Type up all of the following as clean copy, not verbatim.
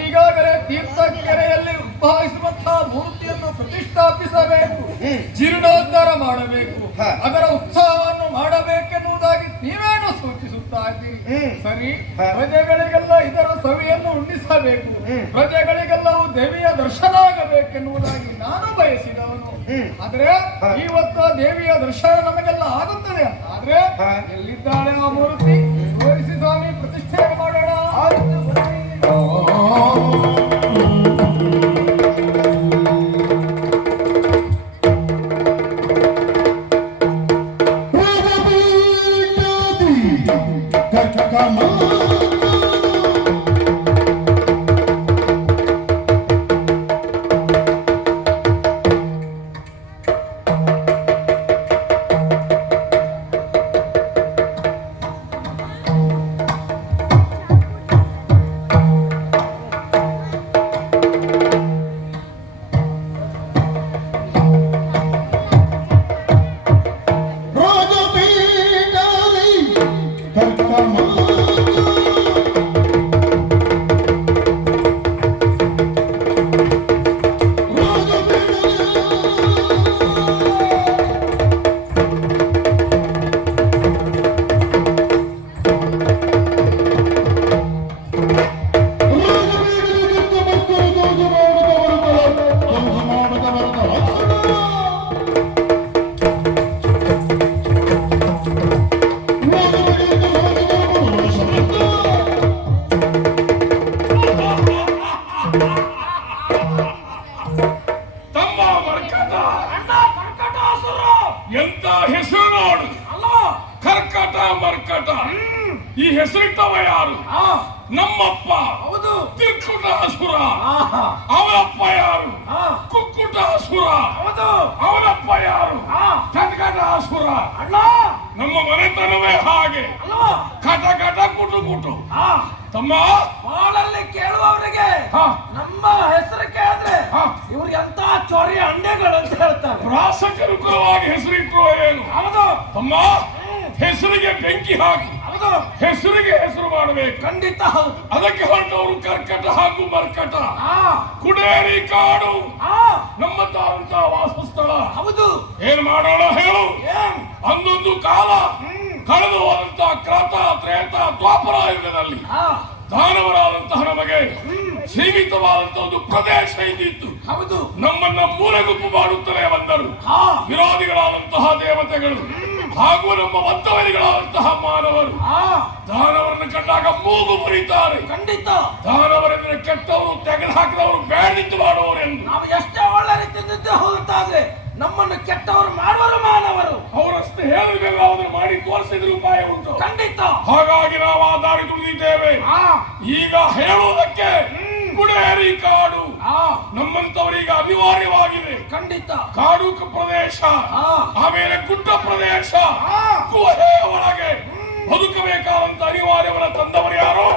ಈಗಾಗಲೇ ತೀರ್ಥಕೆರೆಯಲ್ಲಿ ಉದ್ಭವಿಸುವಂತಹ ಮೂರ್ತಿಯನ್ನು ಪ್ರತಿಷ್ಠಾಪಿಸಬೇಕು, ಜೀರ್ಣೋದ್ಧಾರ ಮಾಡಬೇಕು, ಅದರ ಉತ್ಸವವನ್ನು ಮಾಡಬೇಕೆನ್ನುವುದಾಗಿ ನೀವೇನು ಸೂಚಿಸುತ್ತಾ ಇದ್ದೀರಿ? ಸರಿ, ಪ್ರಜೆಗಳಿಗೆಲ್ಲ ಇದರ ಸವಿಯನ್ನು ಉಣ್ಣಿಸಬೇಕು, ಪ್ರಜೆಗಳಿಗೆಲ್ಲವೂ ದೇವಿಯ ದರ್ಶನ ಆಗಬೇಕೆನ್ನುವುದಾಗಿ ನಾನು ಬಯಸಿದವನು. ಆದ್ರೆ ಇವತ್ತು ದೇವಿಯ ದರ್ಶನ ನಮಗೆಲ್ಲ ಆಗುತ್ತದೆ ಅಂತ ಆದ್ರೆ ಎಲ್ಲಿದ್ದಾಳೆ ಆ ಮೂರ್ತಿ? ತೋರಿಸಿ ಸ್ವಾಮಿ, ಪ್ರತಿಷ್ಠೆ ಮಾಡೋಣ. ಎಂತ ಹೆಸರು ನೋಡು ಅಲ್ವಾ? ಕರ್ಕಟ ಮರ್ಕಟ. ಈ ಹೆಸರಿಟ್ಟವ ಯಾರು? ನಮ್ಮಪ್ಪ. ಹೌದು. ತಿರ್ಕುಟಾಸುರ. ಅವನಪ್ಪ ಯಾರು? ಕುಕ್ಕುಟಾಸುರ. ಹೌದು. ಅವನಪ್ಪ ಯಾರು? ಕಟಕಟಾಸುರ. ಅಣ್ಣ, ನಮ್ಮ ಮನೆತನವೇ ಹಾಗೆ. ಅಲ್ವಾ? ಕಟ ಕಟ ಕುಟು ಕುಟು. ತಮ್ಮ ಬಾಳಲ್ಲಿ ಕೇಳುವವರಿಗೆ ನಮ್ಮ ಹೆಸರು ಕೇಳಿದ್ರೆ ಇವ್ರಿಗೆ ಅಂತ ಚೊರಿ ಅಂಡೆಗಳು ಅಂತ ಹೇಳ್ತಾರೆ. ಪ್ರಾಸಕರು ಕುಲವಾಗಿ ಹೆಸರಿಟ್ಟರು ಏನು? ಹೌದು. ತಮ್ಮ ಹೆಸರಿಗೆ ಬೆಂಕಿ ಹಾಕಿ ಹೆಸರಿಗೆ ಹೆಸರು ಮಾಡಬೇಕು. ಖಂಡಿತ ಹೌದು. ಅದಕ್ಕೆ ಹೊರಟವರು ಕರ್ಕಟ ಹಾಗೂ ಮರ್ಕಟ. ಕುಡೇರಿ ಕಾಡು ನಮ್ಮ ತಾವಂತ ವಾಸಸ್ಥಳ. ಹೌದು. ಏನ್ ಮಾಡೋಣ ಹೇಳು? ಅಂದೊಂದು ಕಾಲ ಕಳೆದು ಹೋದಂತಹ ಕ್ರಾತ ತ್ರೇತ ದ್ವಾಪರ ಯುಗದಲ್ಲಿ ದಾನವರಾದಂತಹ ನಮಗೆ ಸೀಮಿತವಾದಂತಹ ಒಂದು ಪ್ರದೇಶ ಇದ್ದಿತ್ತು. ಹೌದು. ನಮ್ಮನ್ನ ಮೂಲೆಗುಪ್ಪು ಮಾಡುತ್ತಲೇ ಬಂದರು ವಿರೋಧಿಗಳಾದಂತಹ ದೇವತೆಗಳು ಹಾಗೂ ನಮ್ಮ ಬದ್ಧವರಿಗಳಾದಂತಹ ಮಾನವರು. ದಾನವರನ್ನು ಕಂಡಾಗ ಮೂಗು ಮುರಿತಾರೆ. ಖಂಡಿತ. ದಾನವರೆಂದರೆ ಕೆಟ್ಟವರು, ತೆಗೆದು ಹಾಕಿದವರು, ಬೇಡಿದ್ದು ಮಾಡುವವರು ಎಂದು. ನಾವು ಎಷ್ಟೇ ಒಳ್ಳೆ ರೀತಿಯಿಂದ ಹೋಗುತ್ತಾದ್ರೆ ನಮ್ಮನ್ನು ಕೆಟ್ಟವರು ಮಾಡುವರು ಮಾನವರು. ಅವರಷ್ಟು ಹೇಳಬೇಕಾದ್ರೆ ಮಾಡಿ ತೋರಿಸಿದ್ರೆ ಉಪಾಯ ಉಂಟು. ಖಂಡಿತ. ಹಾಗಾಗಿ ನಾವು ಆ ದಾರಿ ತುಳಿದಿದ್ದೇವೆ. ಈಗ ಹೇಳುವುದಕ್ಕೆ ಕುಡೇರಿ ಕಾಡು ನಮ್ಮಂತವರಿಗೆ ಅನಿವಾರ್ಯವಾಗಿದೆ. ಖಂಡಿತ. ಕಾಡು ಪ್ರದೇಶ, ಆಮೇಲೆ ಗುಡ್ಡ ಪ್ರದೇಶ, ಗುಹೆ ಒಳಗೆ ಬದುಕಬೇಕಾದಂತ ಅನಿವಾರ್ಯವನ್ನ ತಂದವರು ಯಾರು?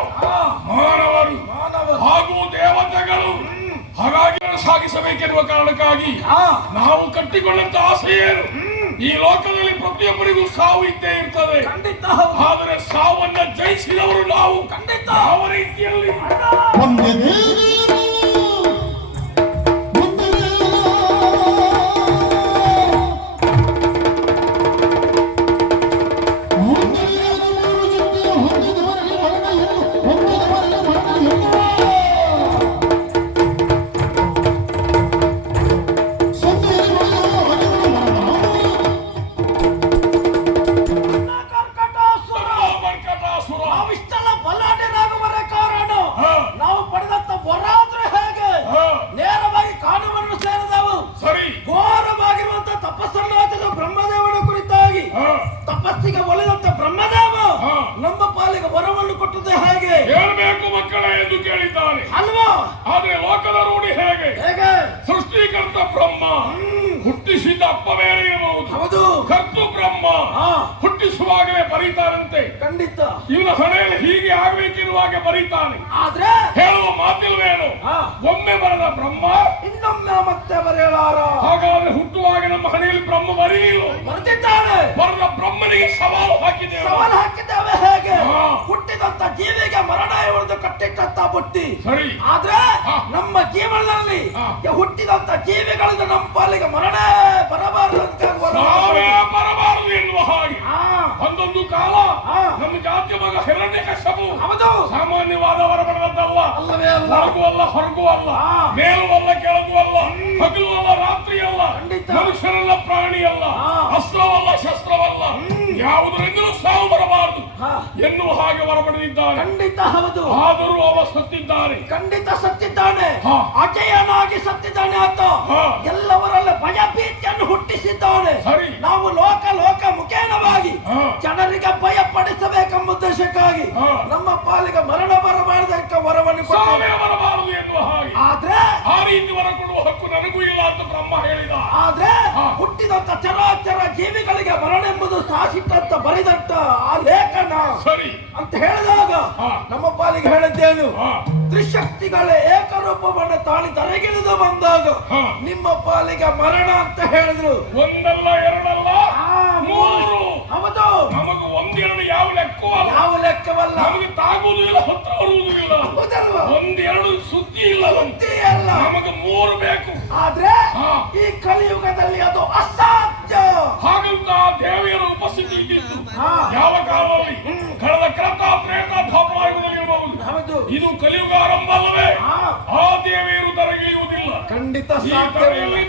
ಮಾನವರು ಹಾಗೂ ದೇವತೆಗಳು. ಹಾಗಾಗಿ ಸಾಗಿಸಬೇಕೆನ್ನುವ ಕಾರಣಕ್ಕಾಗಿ ನಾವು ಕಟ್ಟಿಕೊಂಡಂತ ಆಸೆ ಏನು? ಈ ಲೋಕದಲ್ಲಿ ಪ್ರತಿಯೊಬ್ಬರಿಗೂ ಸಾವು ಇದ್ದೇ ಇರ್ತದೆ. ಆದರೆ ಸಾವನ್ನ ಜಯಿಸಿದವರು ನಾವು. ಖಂಡಿತ. ಯಾವ ರೀತಿಯಲ್ಲಿ ಹುಟ್ಟಿಸಿದ ಅಪ್ಪ ಬೇರೆ ಇರಬಹುದು. ಹೌದು. ಕರ್ತು ಬ್ರಹ್ಮ ಹುಟ್ಟಿಸುವಾಗಲೇ ಬರೀತಾರಂತೆ. ಖಂಡಿತ. ಇವನ ಹಣೆಯಲ್ಲಿ ಹೀಗೆ ಆಗಬೇಕಿರುವಾಗ ಬರೀತಾನೆ. ಆದ್ರೆ ಹೇಳುವ ಮಾತಿಲ್ವೇನು? ಒಮ್ಮೆ ಬರದ ಬ್ರಹ್ಮ ಇನ್ನೊಮ್ಮೆ ಮತ್ತೆ ಬರೆಯಲಾರ. ಹಾಗಾದ್ರೆ ಹುಟ್ಟುವಾಗ ನಮ್ಮ ಹಣೆಯಲ್ಲಿ ಬ್ರಹ್ಮ ಬರೆಯಲು ಬರೆದಿದ್ದಾನೆ. ಬರದ ಬ್ರಹ್ಮನಿಗೆ ಸವಾಲು ಹಾಕಿದ್ದೇವೆ. ಸವಾಲು ಹಾಕಿದ್ದೇವೆ. ಹೇಗೆ? ಹುಟ್ಟಿದಂತ ಜೀವಿಗೆ ಮರಣ ಇವರದ್ದು ಕಟ್ಟಿಟ್ಟಂತ ಬುಟ್ಟಿ. ಸರಿ. ಆದ್ರೆ ಹಾ. ನಮ್ಮ ಜೀವನದಲ್ಲಿ ಹಾ. ಹುಟ್ಟಿದಂತ ಜೀವಿಗಳಿಂದ ನಮ್ಮ ಪಾಲಿಗೆ ಮರಣ ಬರಬಾರದು ಅಂತ ಸಾವೇ ಬರಬಾರದು ಎನ್ನುವ ಹಾಗೆ ಹಾ. ಒಂದೊಂದು ಕಾಲ ಹಾ. ನಮ್ಮ ಜಾತಿಯ ಮಗ ಹಿರಣ್ಯಕಶ್ಯಪು ಹೌದು. ಸಾಮಾನ್ಯವಾದ ವರಬಡದಲ್ಲ. ಅಲ್ಲವೇ ಅಲ್ಲ. ಹೊರಗೂ ಅಲ್ಲ ಹೊರಗೂ ಅಲ್ಲ, ಹಾ. ಮೇಲೂ ಅಲ್ಲ ಕೆಳಗೂ ಅಲ್ಲ, ಹಗಲು ಅಲ್ಲ ರಾತ್ರಿ ಅಲ್ಲ, ಖಂಡಿತ. ಮನುಷ್ಯರಲ್ಲ ಪ್ರಾಣಿ ಅಲ್ಲ, ಹಾ. ಅಸ್ತ್ರವಲ್ಲ ಶಸ್ತ್ರವಲ್ಲ, ಯಾವುದರಿಂದಲೂ ಸಾವು ಬರಬಾರದು ಹಾ. ಎನ್ನುವ ಹಾಗೆ ವರಪಡೆದಿದ್ದಾನೆ. ಖಂಡಿತ ಹೌದು. ಆದರೂ ಅವ ಸತ್ತಿದ್ದಾನೆ. ಖಂಡಿತ ಸತ್ತಿದ್ದಾನೆ. ಹಾ. ಅಜಯನಾಗಿ ಸತ್ತಿದ್ದಾನೆ ಆತ. ಹಾ. ಎಲ್ಲವರಲ್ಲ ಭಯ ಭೀತಿಯನ್ನು ಹುಟ್ಟಿಸಿದ್ದಾನೆ. ಸರಿ. ನಾವು ಲೋಕ ಮುಖೇನವಾಗಿ ಹಾ. ಜನರಿಗೆ ಭಯ ಪಡಿಸಬೇಕೆಂಬ ಉದ್ದೇಶಕ್ಕಾಗಿ ಹಾ. ನಮ್ಮ ಪಾಲಿಗೆ ಮರಣ ಬರಬಾರದಕ್ಕೆ ವರವನ್ನು ಸಾವೇ ಕೊಟ್ಟೆ. ಬರಬಾರದು ಎನ್ನುವ ಹಾಗೆ ಆದ್ರೆ ಆ ರೀತಿ ವರ ಕೊಡುವ ಹಕ್ಕು ನನಗೂ ಇಲ್ಲ ಅಂತ ಬ್ರಹ್ಮ ಹೇಳಿದ. ಆದ್ರೆ ಹಾ. ಹುಟ್ಟಿದಂತ ಚರಾಚರ ಜೀವಿಗಳಿಗೆ ಮರಣ ಎಂಬುದು ಶಾಸಿಟ್ಟಂತ ಬರೆದಂತ ಆ ಲೇಖನ ಸರಿ ಅಂತ ಹೇಳಿದಾಗ ಹಾ. ನಮ್ಮ ಪಾಲಿಗೆ ಹೇಳಿದ್ದೇನು? ಹಾ. ತ್ರಿಶಕ್ತಿಗಳ ಏಕರೂಪವನ್ನು ತಾಳಿ ತರಗಿಳಿದು ಬಂದಾಗ ಹಾ. ನಿಮ್ಮ ಪಾಲಿಗೆ ಮರಣ ಅಂತ ಹೇಳಿದ್ರು. ಒಂದಲ್ಲ ಎರಡಲ್ಲ ಮೂರು. ಹೌದು. ನಮಗೂ ಒಂದೆರಡು ಯಾವ ಲೆಕ್ಕವೂ ಅಲ್ಲ. ಯಾವ ಲೆಕ್ಕವಲ್ಲ. ನಮಗೆ ತಾಗುವುದೂ ಇಲ್ಲ, ಹತ್ರ ಬರುವುದೂ ಇಲ್ಲ. ಹೌದಲ್ವಾ? ಒಂದೆರಡು ಸುದ್ದಿ ಇಲ್ಲ. ಸುದ್ದಿ ಅಲ್ಲ. ನಮಗೆ ಮೂರು ಬೇಕು. ಆದ್ರೆ ಹಾ. ಈ ಕಲಿಯುಗದಲ್ಲಿ ಅದು ಅಸಾಧ್ಯ. ಹಾಗಂತ ದೇವಿಯರ ಉಪಸ್ಥಿತಿ ಇದ್ದಿತ್ತು ಹಾ. ಯಾವ ಕಾಲದಲ್ಲಿ? ಕಳೆದ ಕ್ರತ ಪ್ರೇತ ಧಾಪವಾಯುಗದಲ್ಲಿ ಇರಬಹುದು. ಹೌದು. ಇದು ಕಲಿಯುಗ ಆರಂಭ ಅಲ್ಲವೇ? ಹಾ. ಆ ದೇವಿಯರು ತರಗಿಳಿಯುವುದಿಲ್ಲ. ಖಂಡಿತ ಈ ಸಾಧ್ಯವಿಲ್ಲ. ತರೆಯಲ್ಲಿ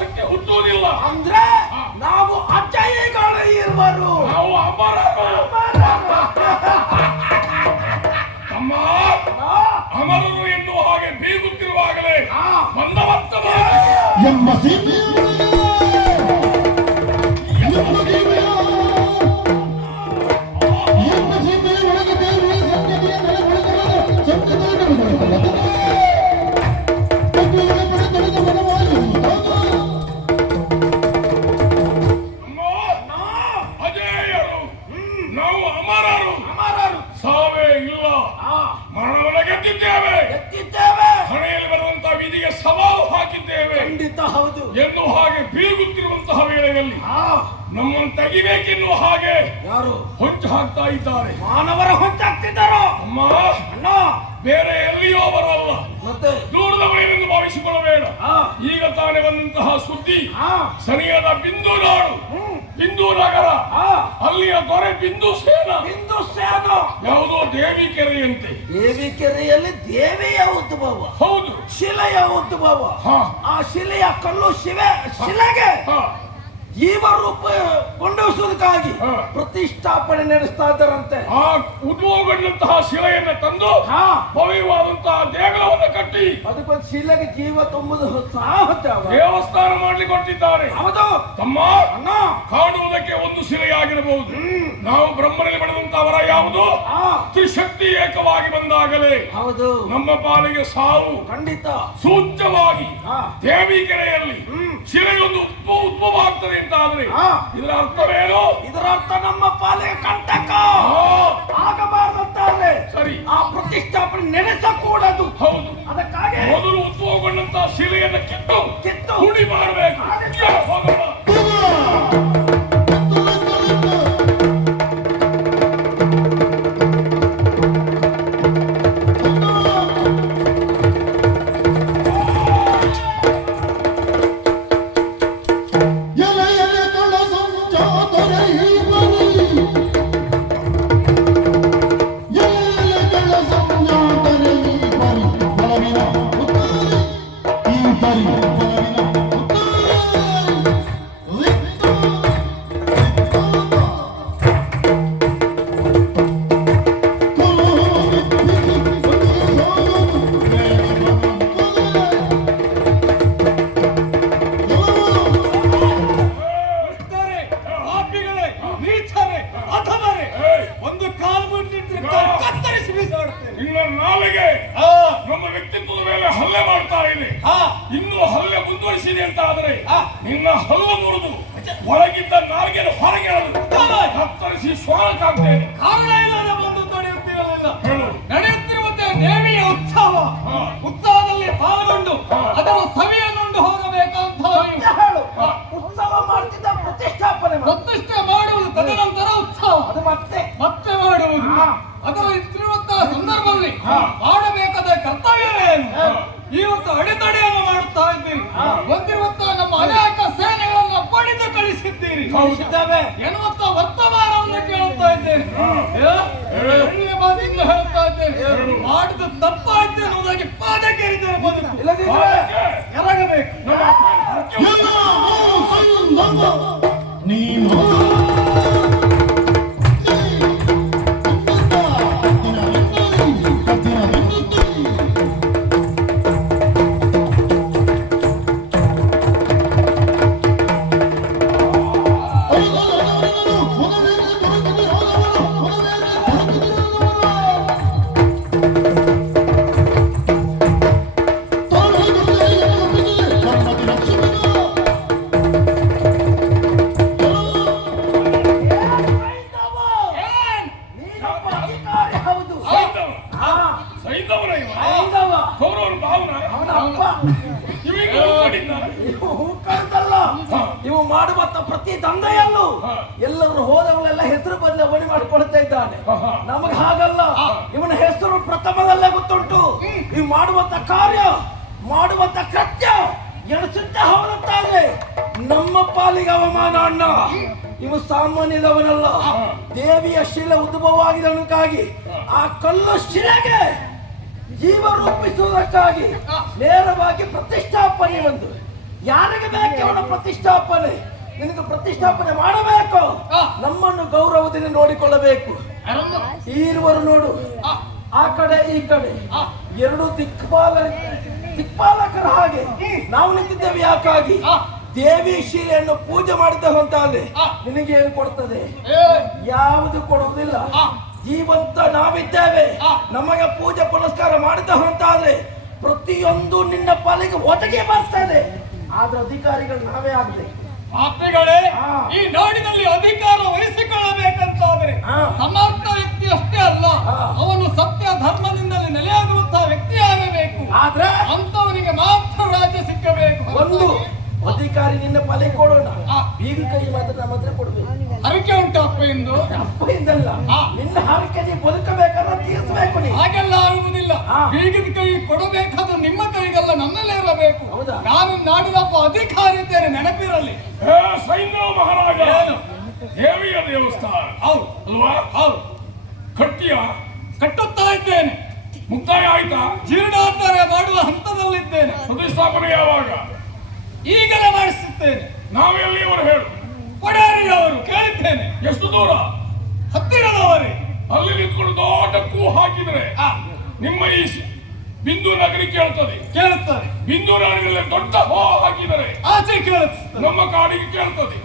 ಶಕ್ತಿ ಹುಟ್ಟುವುದಿಲ್ಲ. ಅಂದ್ರೆ ಹಾ. ನಾವು ಅಜಯಿಗಳು ಇರುವರು. ನಾವು ಅಮರರು. ತಮ್ಮ ಅಮರರು ಎನ್ನುವ ಹಾಗೆ ಬೀಗುತ್ತಿರುವಾಗಲೇ ಬಂದವತ್ತ ಎಂಬ ಸೀಮೆಯೊಳಗೆ ಎಂಬ ಸೀಮೆಯೊಳಗೆ ದೇವಿ ಸಂಗತಿಯ ನೆಲೆಗೊಳಿಸಲು ಸಂಗತಿಯನ್ನು ಅಜೇಯರು, ನಾವು ಅಮರರು. ಅಮರರು. ಸಾವೇ ಇಲ್ಲ. ಮರಣವನ್ನು ಗೆದ್ದಿದ್ದೇವೆ. ಎತ್ತಿದ್ದೇವೆ. ಹಣೆಯಲ್ಲಿ ಬರುವಂತಹ ವಿಧಿಗೆ ಸವಾಲು ಹಾಕಿದ್ದೇವೆ ಖಂಡಿತ ಹೌದು. ಎನ್ನುವ ಹಾಗೆ ಬೀಗುತ್ತಿರುವಂತಹ ವೇಳೆಯಲ್ಲಿ ಹಾ. ನಮ್ಮನ್ನು ತೆಗಿಬೇಕೆನ್ನುವ ಹಾಗೆ ಯಾರು ಹೊಂಚು ಹಾಕ್ತಾ ಇದ್ದಾರೆ. ಮಾನವರ ಹೊಂಚಾಗ್ತಿದ್ದಾರೋ? ಅಮ್ಮ, ಅಣ್ಣ. ಬೇರೆ ಎಲ್ಲಿಯೋ ಬರಲ್ಲ, ಮತ್ತೆ ದೂರದ ಮನೆಯೆಂದು ಭಾವಿಸಿಕೊಳ್ಳಬೇಡ. ಹಾ. ಈಗ ತಾನೇ ಬಂದಂತಹ ಸುದ್ದಿ ಹಾ. ಸರಿಯಾದ ಬಿಂದು ನಾಡು, ಬಿಂದು ನಗರ, ಹಾ. ಅಲ್ಲಿಯ ದೊರೆ ಬಿಂದು ಸೇನ ಬಿಂದು ಸೇನ ಯಾವುದೋ ದೇವಿ ಕೆರೆಯಂತೆ. ದೇವಿ ಕೆರೆಯಲ್ಲಿ ದೇವಿಯ ಉದ್ಭವ, ಹೌದು. ಶಿಲೆಯ ಉದ್ಭವ. ಹಾ. ಆ ಶಿಲೆಯ ಕಲ್ಲು ಶಿಲೆಗೆ ಹಾ. ಜೀವರೂಪ ಕೊಂಡೊಯ್ಸುವುದಕ್ಕಾಗಿ ಹಾ. ಪ್ರತಿಷ್ಠಾಪನೆ ನಡೆಸ್ತಾ ಇದ್ದಾರಂತೆ. ಆ ಉದ್ಭವಗೊಂಡಂತಹ ಶಿಲೆಯನ್ನು ತಂದು ಹಾ. ಭವ್ಯವಾದಂತಹ ದೇಗುಲವನ್ನು ಕಟ್ಟಿ ಅದಕ್ಕೊಂದು ಶಿಲೆಗೆ ಜೀವ ತುಂಬುದು ಸಾಧ್ಯ. ದೇವಸ್ಥಾನ ಮಾಡ್ಲಿಕ್ಕೆ ಕೊಟ್ಟಿದ್ದಾರೆ. ಹೌದು. ತಮ್ಮ ಅಣ್ಣ. ಕಾಣುವುದಕ್ಕೆ ಒಂದು ಶಿಲೆಯಾಗಿರಬಹುದು. ನಾವು ಬ್ರಹ್ಮನಲ್ಲಿ ಬೆಳೆದಂತಹ ವರ ಯಾವುದು? ಹಾ. ತ್ರಿಶಕ್ತಿ ಏಕವಾಗಿ ಬಂದಾಗಲೇ ಹೌದು. ನಮ್ಮ ಪಾಲಿಗೆ ಸಾವು ಖಂಡಿತ. ಸೂಚ್ಯವಾಗಿ ಹಾ. ದೇವಿ ಕೆರೆಯಲ್ಲಿ ಶಿಲೆಯೊಂದು ಉದ್ಭವ ಆಗ್ತದೆ ಅಂತ ಆದ್ರೆ ಹಾ. ಇದರ ಅರ್ಥವೇನು? ಇದರ ಅರ್ಥ ನಮ್ಮ ಪಾಲಿಗೆ ಕಂಟಕ ಹಾ. ಆಗಬಾರದಂತಾರೆ. ಸರಿ. ಆ ಪ್ರತಿಷ್ಠಾಪನೆ ನಡೆಸಕೂಡದು. ಹೌದು. ಅದಕ್ಕಾಗಿ ಮೊದಲು ಉದ್ಭವಗೊಂಡಂತಹ ಶಿಲೆಯನ್ನು ಕಿತ್ತು ಹುಡಿ ಮಾಡಬೇಕು. ಆಗತ್ತೆ. ಹೋಗೋಣ. ನಿನ್ನ ನಾಲಿಗೆ ನಮ್ಮ ವ್ಯಕ್ತಿತ್ವದ ಮೇಲೆ ಹಲ್ಲೆ ಮಾಡ್ತಾ ಇದೆ. ಇನ್ನು ಹಲ್ಲೆ ಮುಂದುವರಿಸಿದೆ ಅಂತ ಆದ್ರೆ ನಿನ್ನ ಹಲ್ಲು ಮುರಿದು ಒಳಗಿದ್ದ ನಾಲ್ಗೆಯನ್ನು ಹೊರಗೆ ಕತ್ತರಿಸಿ ಸ್ವಾಗತಾಗ್ತೇನೆ. ಕಾರಣ ಇಲ್ಲದೆ ಬಂದು ನಡೆಯುತ್ತಿರಲಿಲ್ಲ. ಹೇಳು. ನಡೆಯುತ್ತಿರುವಂತೆ ದೇವಿಯ ಉತ್ಸವ. ಉತ್ಸವದಲ್ಲಿ ಪಾಲ್ಗೊಂಡು ಅದರ ಸವಿಯನ್ನುಂಡು ಹೋಗಬೇಕಂತ ಹೇಳು. ಉತ್ಸವ ಮಾಡ್ತಿದ್ದ ಪ್ರತಿಷ್ಠೆ ಮಾಡುವುದು, ತದನಂತರ ಉತ್ಸವ ಅದು ಮತ್ತೆ ಮಾಡುವುದು. ಅದರ ಇಟ್ಟಿರುವಂತಹ ಇಂತಹ ಸಂದರ್ಭದಲ್ಲಿ ಮಾಡಬೇಕಾದ ಕರ್ತವ್ಯವೇನು? ಇವತ್ತು ಅಡೆತಡೆಯನ್ನು ಮಾಡುತ್ತಾ ಇದ್ದೀರಿ. ಬಂದಿರುವಂತಹ ನಮ್ಮ ಅನೇಕ ಸೇನೆಗಳನ್ನು ಪಡೆದು ಕಳಿಸಿದ್ದೀರಿ ಎನ್ನುವಂತ ವರ್ತಮಾನವನ್ನು ಕೇಳುತ್ತಾ ಇದ್ದೇನೆ. ಒಳ್ಳೆಯ ಮಾತಿಂದ ಹೇಳ್ತಾ ಇದ್ದೇನೆ. ಮಾಡಿದ ತಪ್ಪಾಯ್ತು ಎನ್ನುವುದಾಗಿ ಪಾದಕ್ಕೆ ಏರಿದ್ದಾರೆ. ಬದುಕು ಇಲ್ಲದಿದ್ರೆ ಎರಗಬೇಕು. ಎಲ್ಲ ಸಂಗಮ ನೀನು ನೀನೊಬ್ಬ ಅಧಿಕಾರಿ ಹೌದು. ಸೈಂಧವರ ಇವ ಹೌದವ್ವ. ಕೌರವರ ಭಾವನ ಅವನ ಅಪ್ಪ ಇವಿಗೆ ಮಾಡಿದ್ದ ಇವು ಹೂಕಳ್ದಲ್ಲ. ಇವು ಮಾಡುವಂತ ಪ್ರತಿ ದಂಧೆಯಲ್ಲೂ ಎಲ್ಲರೂ ಹೋದವಳೆಲ್ಲ ಹೆಸರು ಬದಲಾವಣೆ ಮಾಡಿಕೊಳ್ತಾ ಇದ್ದಾನೆ. ನಮಗೆ ಹಾಗಲ್ಲ. ಇವನ ಹೆಸರು ಪ್ರಥಮದಲ್ಲೇ ಗೊತ್ತುಂಟು. ಇವು ಮಾಡುವಂತ ಕಾರ್ಯ, ಮಾಡುವಂತ ಕೃತ್ಯ ಎಣಿಸುತ್ತ ಹೋಗುತ್ತಾರೆ. ನಮ್ಮ ಪಾಲಿಗೆ ಅವಮಾನ ಅಣ್ಣ. ಇವು ಸಾಮಾನ್ಯದವನಲ್ಲ. ದೇವಿಯ ಶಿಲೆ ಉದ್ಭವ ಆಗಿದಕ್ಕಾಗಿ ಆ ಕಲ್ಲು ಶಿಲೆಗೆ ಜೀವ ರೂಪಿಸುವುದಕ್ಕಾಗಿ ನೇರವಾಗಿ ಪ್ರತಿಷ್ಠಾಪನೆ ಒಂದು. ಯಾರಿಗೆ ಬೇಕು ಅವನ ಪ್ರತಿಷ್ಠಾಪನೆ? ನಿನಗೆ ಪ್ರತಿಷ್ಠಾಪನೆ ಮಾಡಬೇಕು. ನಮ್ಮನ್ನು ಗೌರವದಿಂದ ನೋಡಿಕೊಳ್ಳಬೇಕು. ಈರುವರು ನೋಡು, ಆ ಕಡೆ ಈ ಕಡೆ ಎರಡು ದಿಕ್ಪಾಲಕರ ಹಾಗೆ ನಾವು ನಿಂತಿದ್ದೇವೆ. ಯಾಕಾಗಿ ದೇವಿ ಶಿಲೆಯನ್ನು ಪೂಜೆ ಮಾಡಿದ್ದೇವೆ ಅಂತ ಆದ್ರೆ ನಿನಗೆ ಏನು ಕೊಡ್ತದೆ? ಯಾವುದು ಕೊಡುವುದಿಲ್ಲ. ಜೀವಂತ ನಾವಿದ್ದೇವೆ. ನಮಗೆ ಪೂಜೆ ಪುನಸ್ಕಾರ ಮಾಡಿದ್ದೇವೆ ಅಂತ ಆದ್ರೆ ಪ್ರತಿಯೊಂದು ನಿನ್ನ ಪಾಲಿಗೆ ಒದಗಿ ಬರ್ತದೆ. ಆದ್ರೆ ಅಧಿಕಾರಿಗಳು ನಾವೇ ಆಗಬೇಕು. ಪಾಪಿಗಳೇ, ಈ ನಾಡಿನಲ್ಲಿ ಅಧಿಕಾರ ವಹಿಸಿಕೊಳ್ಳಬೇಕಂತಾದ್ರೆ ಸಮರ್ಥ ವ್ಯಕ್ತಿ ಅಷ್ಟೇ ಅಲ್ಲ, ಅವನು ಸತ್ಯ ಧರ್ಮದಿಂದಲೇ ನೆಲೆಯಾಗುವಂತಹ ವ್ಯಕ್ತಿಯಾಗಬೇಕು. ಆದ್ರೆ ಅಂತವನಿಗೆ ಮಾತ್ರ ರಾಜ್ಯ ಸಿಕ್ಕಬೇಕು. ಒಂದು ಅಧಿಕಾರಿ ನಿನ್ನ ಪಾಲಿಗೆ ಕೊಡೋಣ, ಬೀಗ ಕೈ ಮಾತ್ರ ನಮ್ಮ ಹತ್ರ ಕೊಡ್ಬೇಕು. ಹರಕೆ ಉಂಟು ಅಪ್ಪ ಎಂದು? ಅಪ್ಪಯಿಂದಲ್ಲ, ನಿನ್ನ ಹರಕೆ ನೀ ಬದುಕಬೇಕಾದ್ರೆ ತೀರಿಸಬೇಕು. ನೀ ಹಾಗೆಲ್ಲ ಆಗುವುದಿಲ್ಲ. ಬೀಗದ ಕೈ ಕೊಡಬೇಕಾದ್ರೆ ನಿಮ್ಮ ಕೈಗೆಲ್ಲ ನಮ್ಮಲ್ಲೇ ಇರಬೇಕು. ಹೌದಾ? ನಾನು ನಾಡಿನೊಬ್ಬ ಅಧಿಕಾರಿ ಇದ್ದೇನೆ, ನೆನಪಿರಲಿ. ಸೈಂಧವ ಮಹಾರಾಜ ದೇವಿಯ ದೇವಸ್ಥಾನ ಹೌದು ಅಲ್ವಾ? ಹೌದು, ಕಟ್ಟಿಯ ಕಟ್ಟುತ್ತಾ ಇದ್ದೇನೆ. ಮುಕ್ತಾಯ ಆಯ್ತಾ? ಜೀರ್ಣೋದ್ಧಾರ ಮಾಡುವ ಹಂತದಲ್ಲಿದ್ದೇನೆ. ಪ್ರತಿಷ್ಠಾಪನೆ ಯಾವಾಗ? ಈಗಲೇ ಮಾಡಿಸುತ್ತೇನೆ. ನಾವೆಲ್ಲಿಯವರು ಹೇಳು? ಕೊಡಾರಿ ಅವರು ಕೇಳಿದ್ದೇನೆ. ಎಷ್ಟು ದೂರ? ಹತ್ತಿರದವರೇ. ಅಲ್ಲಿ ನಿಂತ್ಕೊಂಡು ದೊಡ್ಡ ಕೂ ಹಾಕಿದ್ರೆ ನಿಮ್ಮ ಈ ಬಿಂದು ನಗರಿ ಕೇಳ್ತದೆ. ಕೇಳುತ್ತಾರೆ. ಬಿಂದು ನಾಡಿನಲ್ಲಿ ದೊಡ್ಡ ಹೋ ಹಾಕಿದರೆ ಆಚೆ ಕೇಳುತ್ತದೆ. ನಮ್ಮ ಕಾಡಿಗೆ ಕೇಳ್ತದೆ.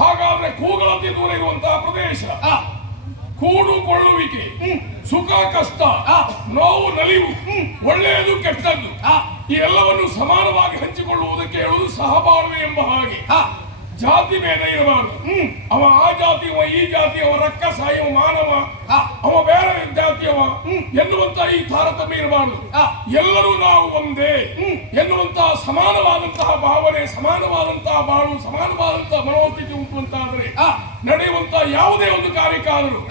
ಹಾಗಾದ್ರೆ ಕೂಗಳಂತೆ ದೂರ ಇರುವಂತಹ ಪ್ರದೇಶ, ಕೂಡುಕೊಳ್ಳುವಿಕೆ, ಸುಖ ಕಷ್ಟ, ನೋವು ನಲಿವು, ಒಳ್ಳೆಯದು ಕೆಟ್ಟದ್ದು, ಈ ಎಲ್ಲವನ್ನು ಸಮಾನವಾಗಿ ಹಂಚಿಕೊಳ್ಳುವುದಕ್ಕೆ ಹೇಳುವುದು ಸಹಬಾಳ್ವೆ ಎಂಬ ಹಾಗೆ. ಜಾತಿ ಭೇದ ಇರಬಾರದು. ಅವ ಆ ಜಾತಿಯವ, ಈ ಜಾತಿಯವ, ರಕ್ಕಸ, ಇವ ಮಾನವ, ಅವ ಬೇರೆ ಜಾತಿಯವ ಎನ್ನುವಂತ ಈ ತಾರತಮ್ಯ ಇರಬಾರದು. ಎಲ್ಲರೂ ನಾವು ಒಂದೇ ಎನ್ನುವಂತಹ ಸಮಾನವಾದಂತಹ ಭಾವನೆ, ಸಮಾನವಾದಂತಹ ಬಾಳು, ಸಮಾನವಾದಂತಹ ಮನೋಸ್ಥಿತಿ ಉಂಟು ಅಂತಾದರೆ ನಡೆಯುವಂತಹ ಯಾವುದೇ ಒಂದು ಕಾರ್ಯಕ್ಕಾದರೂ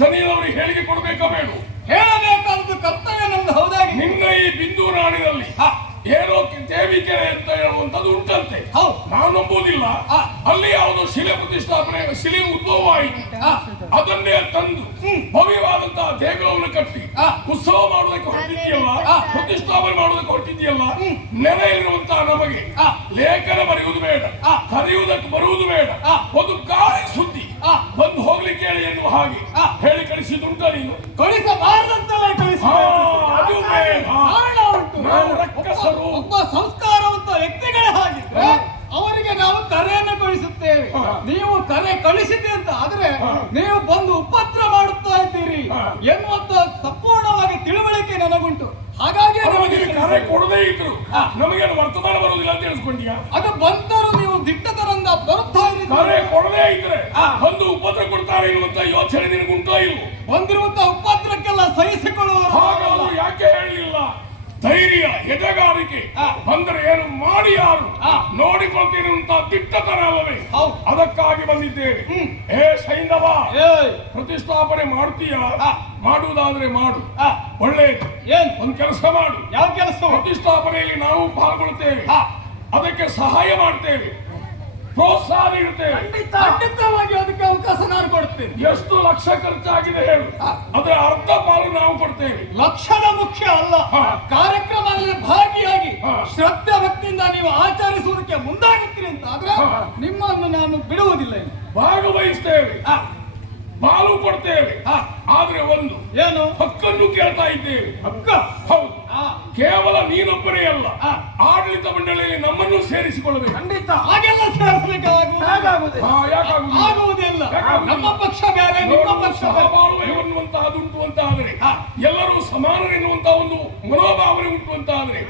ಸನಿಯನವರಿಗೆ ಹೇಳಿಕೆ ಕೊಡಬೇಕಾ ಬೇಡ? ಹೇಳಬೇಕಾದ ಕರ್ತವ್ಯ ನಮ್ದು. ಹೌದಾಗಿ ನಿನ್ನ ಈ ಬಿಂದು ನಾಡಿನಲ್ಲಿ ಏನೋ ದೇವಿಕೆರೆ ಅಂತ ಹೇಳುವಂತದ್ದು ಉಂಟಂತೆ. ನಾನು ನಂಬುವುದಿಲ್ಲ. ಅಲ್ಲಿ ಯಾವುದೋ ಶಿಲೆ ಪ್ರತಿಷ್ಠಾಪನೆ, ಶಿಲೆ ಉದ್ಭವ ಆಯಿತು. ಅದನ್ನೇ ತಂದು ಭವ್ಯವಾದಂತಹ ದೇಗುಲವನ್ನು ಕಟ್ಟಿ ಉತ್ಸವ ಮಾಡುವುದಕ್ಕೆ ಹೊರಟಿದೆಯಲ್ಲ, ಪ್ರತಿಷ್ಠಾಪನೆ ಮಾಡುವುದಕ್ಕೆ ಹೊರಟಿದೆಯಲ್ಲ, ನೆರೆಯಲ್ಲಿರುವಂತಹ ನಮಗೆ ಲೇಖನ ಬರೆಯುವುದು ಬೇಡ, ಕರೆಯುವುದಕ್ಕೆ ಬರುವುದು ಬೇಡ. ಒಂದು ಗಾಳಿ ಸುದ್ದಿ ಬಂದು ಹೋಗ್ಲಿಕ್ಕೆ ಹೇಳಿ ಎನ್ನುವ ಹಾಗೆ ಹೇಳಿ ಕಳಿಸಿದುಂಟ. ನೀನು ಕಳಿಸಬಾರದಂತಲೇ ಅದು ಬೇಡ. ನಾವು ರಕ್ಕಸರು. ಒಬ್ಬ ಸಂಸ್ಕಾರವಂತ ವ್ಯಕ್ತಿಗಳೇ ಹಾಗಿದ್ರೆ ಅವರಿಗೆ ನಾವು ಕರೆಯನ್ನು ಕಳಿಸುತ್ತೇವೆ. ನೀವು ಕರೆ ಕಳಿಸಿದೆ ಅಂತ ಆದ್ರೆ ನೀವು ಬಂದು ಉಪದ್ರ ಮಾಡುತ್ತಾ ಇದ್ದೀರಿ ಎನ್ನುವಂತ ಸಂಪೂರ್ಣವಾಗಿ ತಿಳುವಳಿಕೆ ನನಗುಂಟು. ಹಾಗಾಗಿ ನಮಗೆ ಕರೆ ಕೊಡದೇ ಇದ್ರು ನಮಗೇನು ವರ್ತಮಾನ ಬರುವುದಿಲ್ಲ ಅಂತ ತಿಳಿಸ್ಕೊಂಡ್ಯಾ? ಅದು ಬಂದರೂ ನೀವು ದಿಟ್ಟತರಿಂದ ಬರುತ್ತಾ ಇದ್ದೀರಿ. ಕರೆ ಕೊಡದೇ ಇದ್ರೆ ಬಂದು ಉಪದ್ರ ಕೊಡ್ತಾರೆ ಎನ್ನುವಂತ ಯೋಚನೆ ನಿನಗುಂಟೋ ಇಲ್ವೋ? ಬಂದಿರುವಂತ ಉಪದ್ರಕ್ಕೆಲ್ಲ ಸಹಿಸಿಕೊಳ್ಳುವರು. ಹಾಗಾದ್ರೂ ಯಾಕೆ ಹೇಳಲಿಲ್ಲ? ಧೈರ್ಯ, ಎದೆಗಾರಿಕೆ ಬಂದರೆ ಏನು ಮಾಡಿ ಯಾರು ನೋಡಿಕೊಳ್ತೀನಿ ಅಂತ ದಿಟ್ಟತನ ಅಲ್ಲವೇ? ಹೌದು. ಅದಕ್ಕಾಗಿ ಬಂದಿದ್ದೇವೆ. ಏ ಸೈಂಧವ, ಪ್ರತಿಷ್ಠಾಪನೆ ಮಾಡ್ತೀಯ? ಮಾಡುವುದಾದ್ರೆ ಮಾಡು, ಒಳ್ಳೆಯದು. ಏನ್ ಒಂದು ಕೆಲಸ ಮಾಡು. ಯಾವ ಕೆಲಸ? ಪ್ರತಿಷ್ಠಾಪನೆಯಲ್ಲಿ ನಾವು ಪಾಲ್ಗೊಳ್ತೇವೆ, ಅದಕ್ಕೆ ಸಹಾಯ ಮಾಡ್ತೇವೆ, ಪ್ರೋತ್ಸಾಹ ನೀಡುತ್ತೇವೆ. ಖಂಡಿತವಾಗಿ ಅದಕ್ಕೆ ಅವಕಾಶ ನಾನು ಕೊಡ್ತೇನೆ. ಎಷ್ಟು ಲಕ್ಷ ಖರ್ಚಾಗಿದೆ ಹೇಳು, ಅದರ ಅರ್ಧ ಪಾಲು ನಾವು ಕೊಡ್ತೇವೆ. ಲಕ್ಷದ ಮುಖ್ಯ ಅಲ್ಲ, ಕಾರ್ಯಕ್ರಮದಲ್ಲಿ ಭಾಗಿಯಾಗಿ ಶ್ರದ್ಧೆ ಭಕ್ತಿಯಿಂದ ನೀವು ಆಚರಿಸುವುದಕ್ಕೆ ಮುಂದಾಗುತ್ತೀರಿ ಅಂತ ಆದ್ರೆ ನಿಮ್ಮನ್ನು ನಾನು ಬಿಡುವುದಿಲ್ಲ. ಭಾಗವಹಿಸ್ತೇವೆ, ಪಾಲು ಕೊಡ್ತೇವೆ. ಆದ್ರೆ ಒಂದು ಏನು? ಹಕ್ಕನ್ನು ಕೇಳ್ತಾ ಇದ್ದೇವೆ. ಹಕ್ಕ? ಹೌದು. ಕೇವಲ ನೀನೊಬ್ಬರೇ ಅಲ್ಲ, ಆಡಳಿತ ಮಂಡಳಿಯಲ್ಲಿ ನಮ್ಮನ್ನು ಸೇರಿಸಿಕೊಳ್ಳಬೇಕು. ಖಂಡಿತ ಹಾಗೆಲ್ಲ ಸೇರಿಸಲಿಕ್ಕೆ ಆಗುವುದಿಲ್ಲ. ನಮ್ಮ ಪಕ್ಷ ಬೇರೆ, ನಿಮ್ಮ ಪಕ್ಷ ಎನ್ನುವಂತಹದುಂಟು ಅಂತ ಆದ್ರೆ, ಎಲ್ಲರೂ ಸಮಾನರೆನ್ನುವಂತ ಒಂದು ಮನೋಭಾವನೆ ಉಂಟು ಅಂತ ಆದ್ರೆ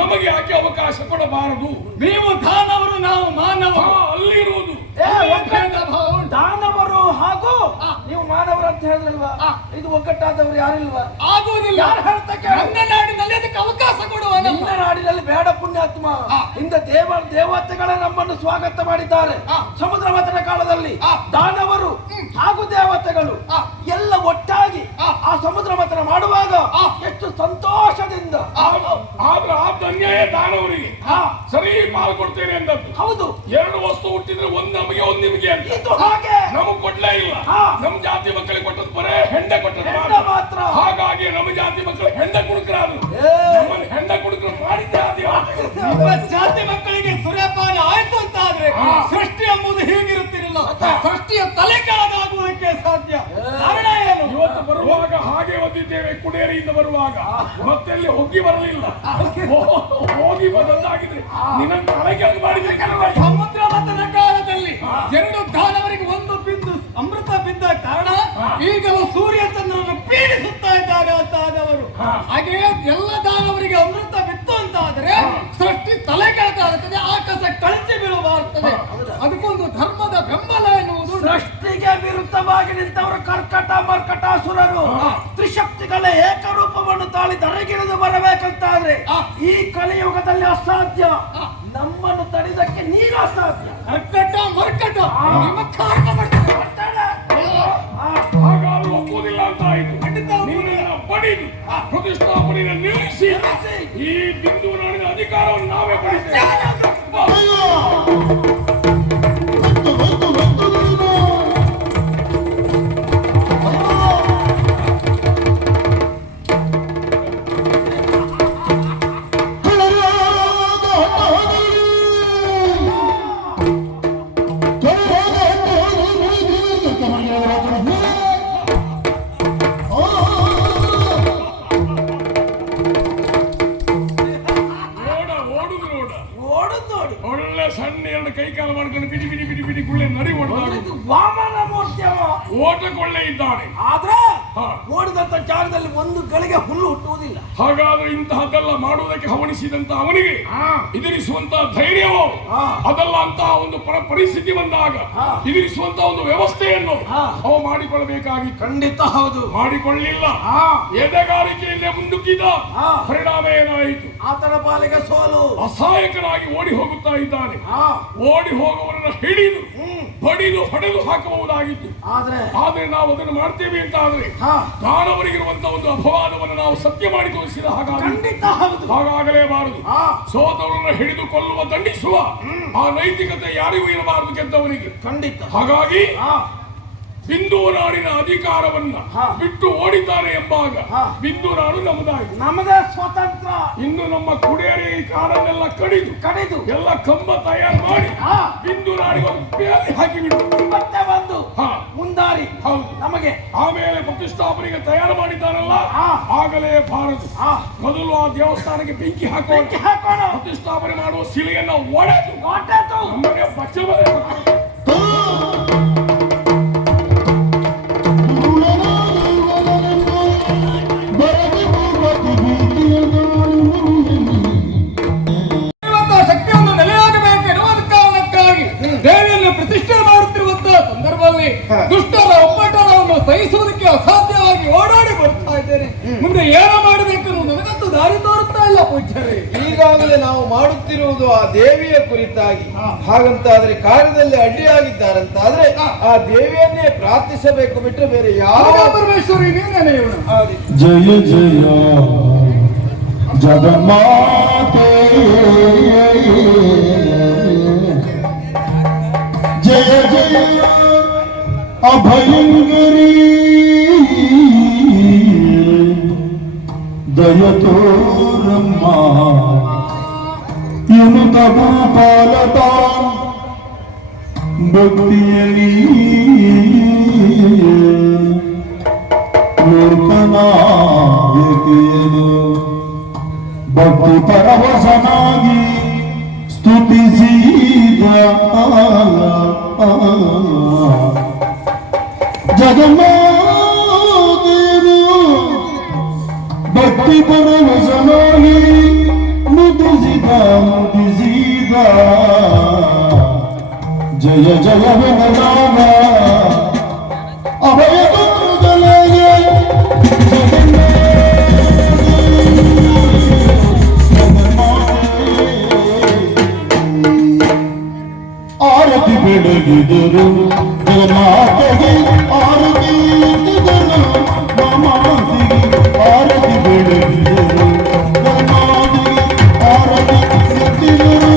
ನಮಗೆ ಯಾಕೆ ಅವಕಾಶ ಕೊಡಬಾರದು? ನೀವು ದಾನವರು, ನಾವು ಮಾನವರು. ಅಲ್ಲಿರುವುದು ದಾನವರು ಹಾಗೂ ನೀವು ಮಾನವರು ಅಂತ ಹೇಳಿದ್ರಲ್ವಾ? ಇದು ಒಗ್ಗಟ್ಟಾದವರು ಯಾರಿಲ್ವಾ? ಆಗುವುದಿಲ್ಲ. ನನ್ನ ನಾಡಿನಲ್ಲಿ ಅದಕ್ಕೆ ಅವಕಾಶ ಕೊಡುವ. ನಿಮ್ಮ ನಾಡಿನಲ್ಲಿ ಬೇಡ ಪುಣ್ಯಾತ್ಮ. ಇಂದ ದೇವತೆಗಳೇ ನಮ್ಮನ್ನು ಸ್ವಾಗತ ಮಾಡಿದ್ದಾರೆ. ಸಮುದ್ರ ಮಥನ ಕಾಲದಲ್ಲಿ ದಾನವರು ಹಾಗೂ ದೇವತೆಗಳು ಎಲ್ಲ ಒಟ್ಟಾಗಿ ಆ ಸಮುದ್ರ ಮಥನ ಮಾಡುವಾಗ ಎಷ್ಟು ಸಂತೋಷದಿಂದ. ಆದ್ರೆ ಆ ಧನ್ಯೇ ದಾನವರಿಗೆ ಸರಿ ಪಾಲು ಕೊಡ್ತೇನೆ ಎಂದದ್ದು. ಹೌದು. ಎರಡು ವಸ್ತು ಹುಟ್ಟಿದ್ರೆ ಒಂದ್ ನಮಗೆ ಒಂದ್ ನಿಮಗೆ ಅಂತ. ಇದು ಹಾಗೆ ನಮಗ್ ಕೊಡ್ಲೇ ಇಲ್ಲ. ನಮ್ ಜಾತಿ ಮಕ್ಕಳಿಗೆ ಕೊಟ್ಟದ್ದು ಬರೇ ಹೆಂಡ ಕೊಟ್ಟದ್ದು ಮಾತ್ರ. ಹಾಗಾಗಿ ನಮ್ಮ ಜಾತಿ ಮಕ್ಕಳು ಹೆಂಡ ಕುಡುಕರಾದ್ರು. ನಮ್ಮಲ್ಲಿ ಹೆಂಡ ಕುಡುಕರು ಮಾಡಿದ್ದೆ ಜಾತಿ ಮಕ್ಕಳಿಗೆ ಸುರೇಪಾನ ಆಯ್ತು ಅಂತ ಆದ್ರೆ ಸೃಷ್ಟಿ ಎಂಬುದು ಹೀಗಿರುತ್ತಿರಲಿಲ್ಲ. ಸೃಷ್ಟಿಯ ತಲೆ ಕೆಳಗಾಗುವುದಕ್ಕೆ ಸಾಧ್ಯ. ಕಾರಣ ಏನು? ಇವತ್ತು ಬರುವಾಗ ಹಾಗೆ ಓದಿದ್ದೇವೆ, ಕುಡೇರಿಯಿಂದ ಬರುವಾಗ ಮತ್ತೆಲ್ಲಿ ಹೋಗಿ ಬರಲಿಲ್ಲ. ಹೋಗಿ ಬರಲಾಗಿದ್ರೆ ನಿನ್ನ ತಲೆ ಕೆಳಗೆ ಮಾಡಿದ್ರೆ ಸಮುದ್ರ ಮಥನ ಕಾಲದಲ್ಲಿ ಎರಡು ದಾನವರಿಗೆ ಒಂದು ಬಿಂದು ಅಮೃತ ಬಿದ್ದ ಕಾರಣ ಈಗಲೂ ಸೂರ್ಯ ಚಂದ್ರನ ಪೀಡಿಸುತ್ತಾ ಇದ್ದಾರೆ ಅಂತ ಆದವರು. ಹಾಗೆ ಎಲ್ಲ ದಾನವರಿಗೆ ಅಮೃತ ಬಿತ್ತು ಅಂತ ಆದರೆ ಸೃಷ್ಟಿ ತಲೆ ಕೆಳಗಾಗುತ್ತದೆ, ಆಕಾಶ ಕಳಚಿ ಬೀಳಬಾರುತ್ತದೆ. ಅದಕ್ಕೊಂದು ಧರ್ಮದ ಬೆಂಬಲ ಎನ್ನುವುದು. ಸೃಷ್ಟಿಗೆ ವಿರುದ್ಧವಾಗಿ ನಿಂತವರು ಕರ್ಕಟ ಮರ್ಕಟಾಸುರರು ತ್ರಿಶಕ್ತಿಗಳ ಏಕರೂಪವನ್ನು ತಾಳಿ ಧರೆಗಿಳಿದು ಬರಬೇಕಂತಾದ್ರೆ ಈ ಕಲಿಯುಗದಲ್ಲಿ ಅಸಾಧ್ಯ. ನಮ್ಮನ್ನು ತಡೆದಕ್ಕೆ ನೀನು ಅಸಾಧ್ಯ. ಕರ್ಕಟ ಮರ್ಕಟ ಹಾಗಾದ್ರೂ ಒಪ್ಪುವುದಿಲ್ಲ ಅಂತ ಆಯ್ತು. ನಿನ್ನನ್ನ ಬಡಿದು ಪ್ರತಿಷ್ಠಾಪನೆಯನ್ನು ನಿಲ್ಲಿಸಿ ಈ ಬಿಂದು ನಾಡಿನ ಅಧಿಕಾರವನ್ನು ನಾವೇ ಪಡಿಸ್ತೇವೆ. ಒಳ್ಳೆ ಸಣ್ಣ ಎರಡು ಕೈ ಕಾಲ ಮಾಡ್ಕೊಂಡು ಬಿಡಿ ಬಿಡಿ ಬಿಡಿ ಬಿಡಿ ಗುಳ್ಳೆ ನರಿ ಹೊಡೆದಾಗ ವಾಮನ ಮೂರ್ತಿ ಓಟಕೊಳ್ಳೆ ಇದ್ದಾನೆ. ಆದ್ರೆ ಓಡಿದಂತ ಜಾಗದಲ್ಲಿ ಒಂದು ಗಳಿಗೆ ಹುಲ್ಲು ಹುಟ್ಟುವುದಿಲ್ಲ. ಹಾಗಾದ್ರೆ ಇಂತಹದ್ದೆಲ್ಲ ಮಾಡುವುದಕ್ಕೆ ಹವಣಿಸಿದಂತ ಅವನಿಗೆ ಎದುರಿಸುವಂತ ಧೈರ್ಯವೋ ಅದಲ್ಲ ಅಂತ ಒಂದು ಪರಿಸ್ಥಿತಿ ಬಂದಾಗ ಎದುರಿಸುವಂತ ಒಂದು ವ್ಯವಸ್ಥೆಯನ್ನು ಅವ ಮಾಡಿಕೊಳ್ಳಬೇಕಾಗಿ. ಖಂಡಿತ ಹೌದು, ಮಾಡಿಕೊಳ್ಳಿಲ್ಲ. ಎದೆಗಾರಿಕೆಯಲ್ಲೇ ಮುಂದುಕ್ಕಿದ ಪರಿಣಾಮ ಏನಾಯಿತು? ಆತನ ಪಾಲಿಗೆ ಸೋಲು. ಅಸಹಾಯಕನಾಗಿ ಓಡಿ ಹೋಗುತ್ತಾ ಇದ್ದಾನೆ. ಓಡಿ ಹೋಗುವವರನ್ನ ಹಿಡಿದು ಬಡಿದು ಹೊಡೆದು ಹಾಕಬಹುದಾಗಿತ್ತು. ಆದ್ರೆ ನಾವು ಅದನ್ನು ಮಾಡ್ತೇವೆ ಅಂತ ಆದ್ರೆ ದಾನವರಿಗಿರುವಂತ ಒಂದು ಅಪವಾದವನ್ನು ನಾವು ಸತ್ಯ ಮಾಡಿ ತೋರಿಸಿದ ಹಾಗಾಗಲೇಬಾರದು. ಸೋತವರನ್ನು ಹಿಡಿದು ಕೊಲ್ಲುವ ದಂಡಿಸುವ ಆ ನೈತಿಕತೆ ಯಾರಿಗೂ ಇರಬಾರದು ಗೆದ್ದವನಿಗೆ. ಖಂಡಿತ. ಹಾಗಾಗಿ ಬಿಂದು ನಾಡಿನ ಅಧಿಕಾರವನ್ನ ಬಿಟ್ಟು ಓಡಿದ್ದಾರೆ ಎಂಬಾಗ ಬಿಂದು ನಾಡು ನಮ್ಮದಾಗಿ, ನಮ್ಮದೇ ಸ್ವತಂತ್ರ. ಇನ್ನು ನಮ್ಮ ಕುಡಿಯರಿ ಕಾಡನ್ನೆಲ್ಲ ಕಡಿದು ಎಲ್ಲ ಕಂಬ ತಯಾರು ಮಾಡಿ ಬಿಂದು ನಾಡಿಗೆ ಒಂದು ಬೇಲಿ ಹಾಕಿ ಬಿಟ್ಟು ಮತ್ತೆ ಬಂದು ಮುಂದಾರಿ ನಮಗೆ ಆಮೇಲೆ ಪ್ರತಿಷ್ಠಾಪನೆಗೆ ತಯಾರು ಮಾಡಿದ್ದಾರಲ್ಲ, ಆಗಲೇ ಬಾರದು. ಮೊದಲು ಆ ದೇವಸ್ಥಾನಕ್ಕೆ ಬೆಂಕಿ ಹಾಕೋಣ. ಪ್ರತಿಷ್ಠಾಪನೆ ಮಾಡುವ ಶಿಲೆಯನ್ನ ಒಡೆದು ನಮಗೆ ಬಚ್ಚಬರೇ ಶಕ್ತಿಯನ್ನು ನೆಲೆಯಾಗಬೇಕೆನ್ನುವ ಕಾರಣಕ್ಕಾಗಿ ದೇವಿಯನ್ನು ಪ್ರತಿಷ್ಠೆ ಮಾಡುತ್ತಿರುವಂತಹ ಸಂದರ್ಭದಲ್ಲಿ ದುಷ್ಟರ ಒಪ್ಪಟವನ್ನು ಸಹಿಸುವುದಕ್ಕೆ ಅಸಾಧ್ಯವಾಗಿ ಓಡಾಡಿ ಬರ್ತಾ ಇದ್ದೇನೆ. ಮುಂದೆ ಏನು ಮಾಡಬೇಕು ನನಗಂತೂ ದಾರಿ ತೋರುತ್ತಾ ಇಲ್ಲ ಪೂಜ್ಯರೇ. ಈಗ ಈಗಾಗಲೇ ನಾವು ಮಾಡುತ್ತಿರುವುದು ಆ ದೇವಿಯ ಕುರಿತಾಗಿ. ಹಾಗಂತಾದ್ರೆ ಕಾರ್ಯದಲ್ಲಿ ಅಡ್ಡಿಯಾಗಿದ್ದಾರಂತಾದ್ರೆ ಆ ದೇವಿಯನ್ನೇ ಪ್ರಾರ್ಥಿಸಬೇಕು ಬಿಟ್ಟರೆ ಬೇರೆ ಯಾವ ಪರಮೇಶ್ವರಿ ನೀನೇ ಇವನು. ಜಯ ಜಯ ಜಗನ್ಮಾತೆ ಜಯ ಜಯ ಅಭಯಂಕರಿ ದಯತೋರಮ್ಮ ಇನುತ ಭೂಪಾಲತ ಭಕ್ತಿಯಲಿ ಲೋಕನಾಯಕಿಯನು ಭಕ್ತಿ ಪರವಶನಾಗಿ ಸ್ತುತಿಸಿದ ಜಗನ್ನಾಥನು ಭಕ್ತಿ ಪರವಶನಾಗಿ ನುತಿಸಿದ ಜಯ ಜಯ ವಿನನಾಮ ಅಭಯ ಆರತಿ ಬೆಳಗಿದರು ಜಗನ್ನಾಥಗೆ ಆರತಿ ಇದ್ದರು ಮಾಮಾತಿಗೆ ಆರತಿ ಬೆಳಗಿದರು ಜಗನ್ನಾಥಗೆ ಆರತಿ ಎತ್ತಿದರು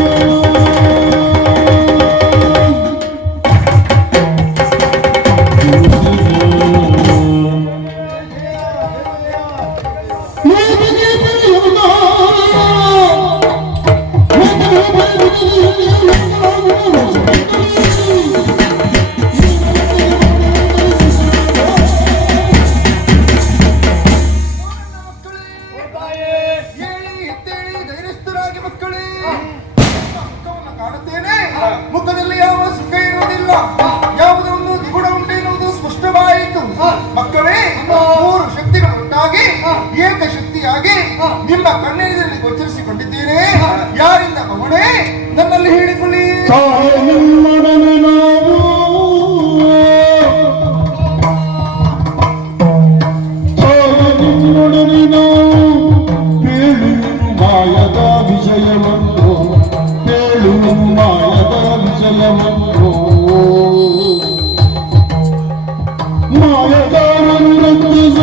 ಮುಖದಲ್ಲಿ ಯಾವ ಸುಖ ಇರುವುದಿಲ್ಲ, ಯಾವುದೊಂದು ಗುಣ ಉಂಟೆನ್ನುವುದು ಸ್ಪಷ್ಟವಾಯಿತು. ಮಕ್ಕಳೇ, ಮೂರು ಶಕ್ತಿಗಳು ಉಂಟಾಗಿ ಏಕಶಕ್ತಿಯಾಗಿ ನಿಮ್ಮ ಕಣ್ಣೆದುರಲ್ಲಿ ಗೋಚರಿಸಿಕೊಂಡಿದ್ದೇನೆ. ಯಾರಿಂದ ಅವನೇ ನನ್ನಲ್ಲಿ ಹೇಳಿಕೊಳ್ಳಿ. ಮಾಯದ ವಿಷಯವನ್ನು ಹೇಳುವ ಮಾಯದ ವಿಷಯವನ್ನು ಮಾಯಗಾರನು ರಕ್ಷಿಸ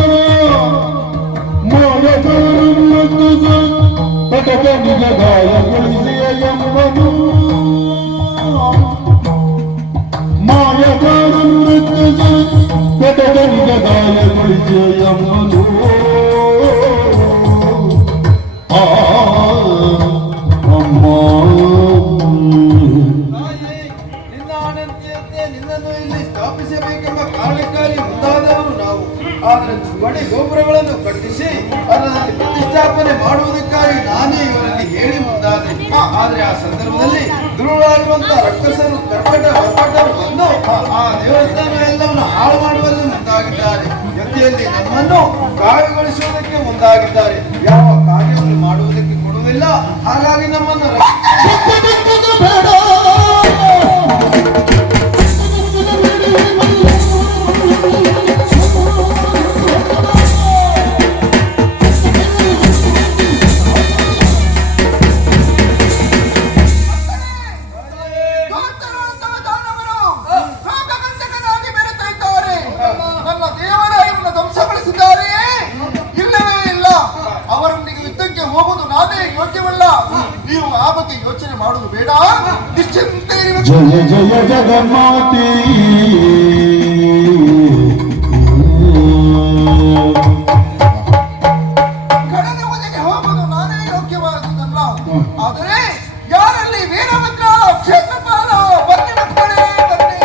ಮಾಯಗಾರನು ರಕ್ಷಿಸ ಪಟಕ ನಿಜ ಗಾಯಗೊಳಿಸಿಯ ಎಂಬನು ಮಾಯಗಾರನು ರಕ್ಷಿಸ ಪಟಕ ನಿಜ ಗಾಯಗೊಳಿಸಿಯ ಎಂಬನು ನಿನ್ನ ಅನಂತ್ಯತೆ ನಿನ್ನನ್ನು ಇಲ್ಲಿ ಸ್ಥಾಪಿಸಬೇಕೆಂಬ ಕಾರಣಕ್ಕಾಗಿ ಮುಂದಾದವರು ನಾವು. ಆದರೆ ಮಣಿ ಗೋಪುರಗಳನ್ನು ಕಟ್ಟಿಸಿ ಅದರಲ್ಲಿ ಪ್ರತಿಷ್ಠಾಪನೆ ಮಾಡುವುದಕ್ಕಾಗಿ ನಾನೇ ಇವರಲ್ಲಿ ಹೇಳಿ ಮುಂದಾದೆ. ಆದ್ರೆ ಆ ಸಂದರ್ಭದಲ್ಲಿ ದುರುಳಾಗಿರುವಂತಹ ರಕ್ಕಸರು ಕರ್ಕಟರು ಬಂದು ಆ ದೇವಸ್ಥಾನ ಎಲ್ಲವನ್ನು ಹಾಳು ಮಾಡುವಲ್ಲಿ ಮುಂದಾಗಿದ್ದಾರೆ. ಜೊತೆಯಲ್ಲಿ ನಮ್ಮನ್ನು ಕಾಯಗೊಳಿಸುವುದಕ್ಕೆ ಮುಂದಾಗಿದ್ದಾರೆ. ಯಾವ ಕಾರ್ಯವನ್ನು ಮಾಡುವುದಕ್ಕೆ ಕೊಡುವುದಿಲ್ಲ. ಹಾಗಾಗಿ ನಮ್ಮನ್ನು ನನ್ನ ದೇವರಾಯವನ್ನು ಧ್ವಂಸಗೊಳಿಸಿದ್ದಾರೆಯೇ? ಇಲ್ಲವೇ ಇಲ್ಲ. ಅವರೊಂದಿಗೆ ಯುದ್ಧಕ್ಕೆ ಹೋಗುವುದು ನಾನೇ ಯೋಗ್ಯವಲ್ಲ. ನೀವು ಆ ಬಗ್ಗೆ ಯೋಚನೆ ಮಾಡುವುದು ಬೇಡ. ನಿಶ್ಚಿಂತೆ ಜಯ ಜಯ ಜಗನ್ಮಾತೆ ಕಡಲುವುದಕ್ಕೆ ಹೋಗುವುದು ನಾನೇ ಯೋಗ್ಯವಾದುದಲ್ಲ. ಆದರೆ ಯಾರಲ್ಲಿ ವೀರಭದ್ರ ಕ್ಷೇತ್ರಪಾಲ ಬನ್ನಿ ಮಕ್ಕಳೇ ಬನ್ನಿ.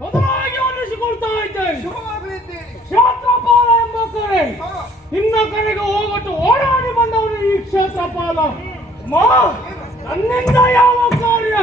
ಬದಲಾಗಿ ಒಲಿಸಿಕೊಳ್ತಾ ಇದ್ದೇನೆ. ಶುಭವಾಗಲಿದ್ದೇನೆ. ಕ್ಷೇತ್ರಪಾಲ ಎಂಬ ಕರೆ ಇನ್ನ ಕರೆಗೆ ಹೋಗಟ್ಟು ಓಡಾಡಿ ಬಂದವನು ಈ ಕ್ಷೇತ್ರಪಾಲ. ನನ್ನಿಂದ ಯಾವ ಕಾರ್ಯ?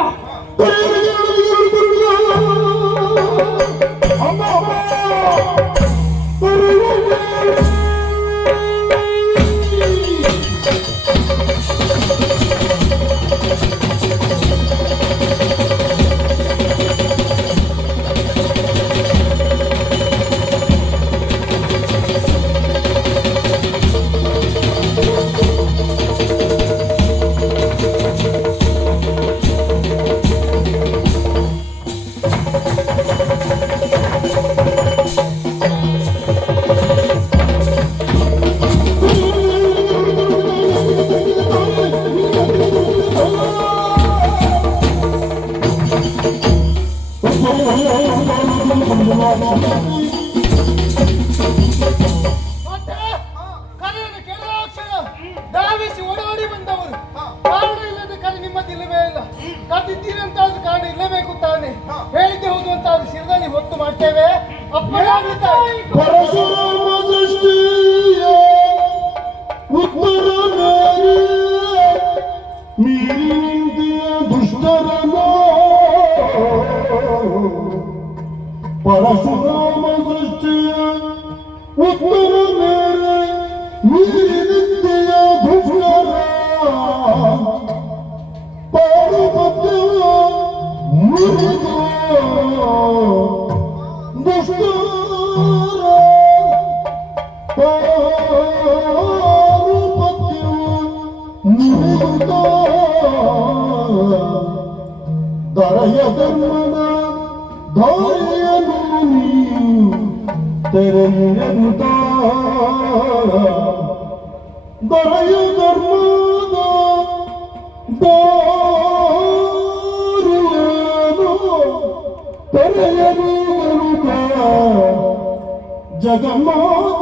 ಕರೆಯನ್ನು ಕೆಳಕ್ಷಣ ಧಾವಿಸಿ ಓಡಾಡಿ ಬಂದವರು. ಕಾರಣ ಇಲ್ಲದ ಕರೆ ನಿಮ್ಮದಿಲ್ಲವೇ ಇಲ್ಲ. ಕರೆದಿದ್ದೀರಿ ಅಂತಾದ್ರೂ ಕಾರಣ ಇಲ್ಲಬೇಕು ತಾನೆ. ಹೇಳಿದ್ದೆ ಹೌದು ಅಂತಾದ್ರೂ ಶಿರದಲ್ಲಿ ಹೊತ್ತು ಮಾಡ್ತೇವೆ. ಅಪ್ಪಳಾಗುತ್ತಾರೆ. ಪರಶುರಾಮ ಸೃಷ್ಟಿಯ ಉತ್ತರ ಮೀರಿ ನಿಂತಿಯ ದುಷ್ಟರನ ಪರಶುರಾಮ ಸೃಷ್ಟಿಯ ಉತ್ತರ ಮೇರೆ ಮೀರಿ ನಿಂತಿಯ ದುಷ್ಟರ ಪಾರುಪತ್ಯವ ಮುರಿದ ದುಷ್ಟರ ದರೆಯ ಧರ್ಮದ ಧೈರ್ಯನು ನೀನು ತೆರೆಯುತ್ತ ದೊರೆಯ ಧರ್ಮದ ದಾರಿಯೇನು ತೆರೆಯಲು ಜಗಮಾತ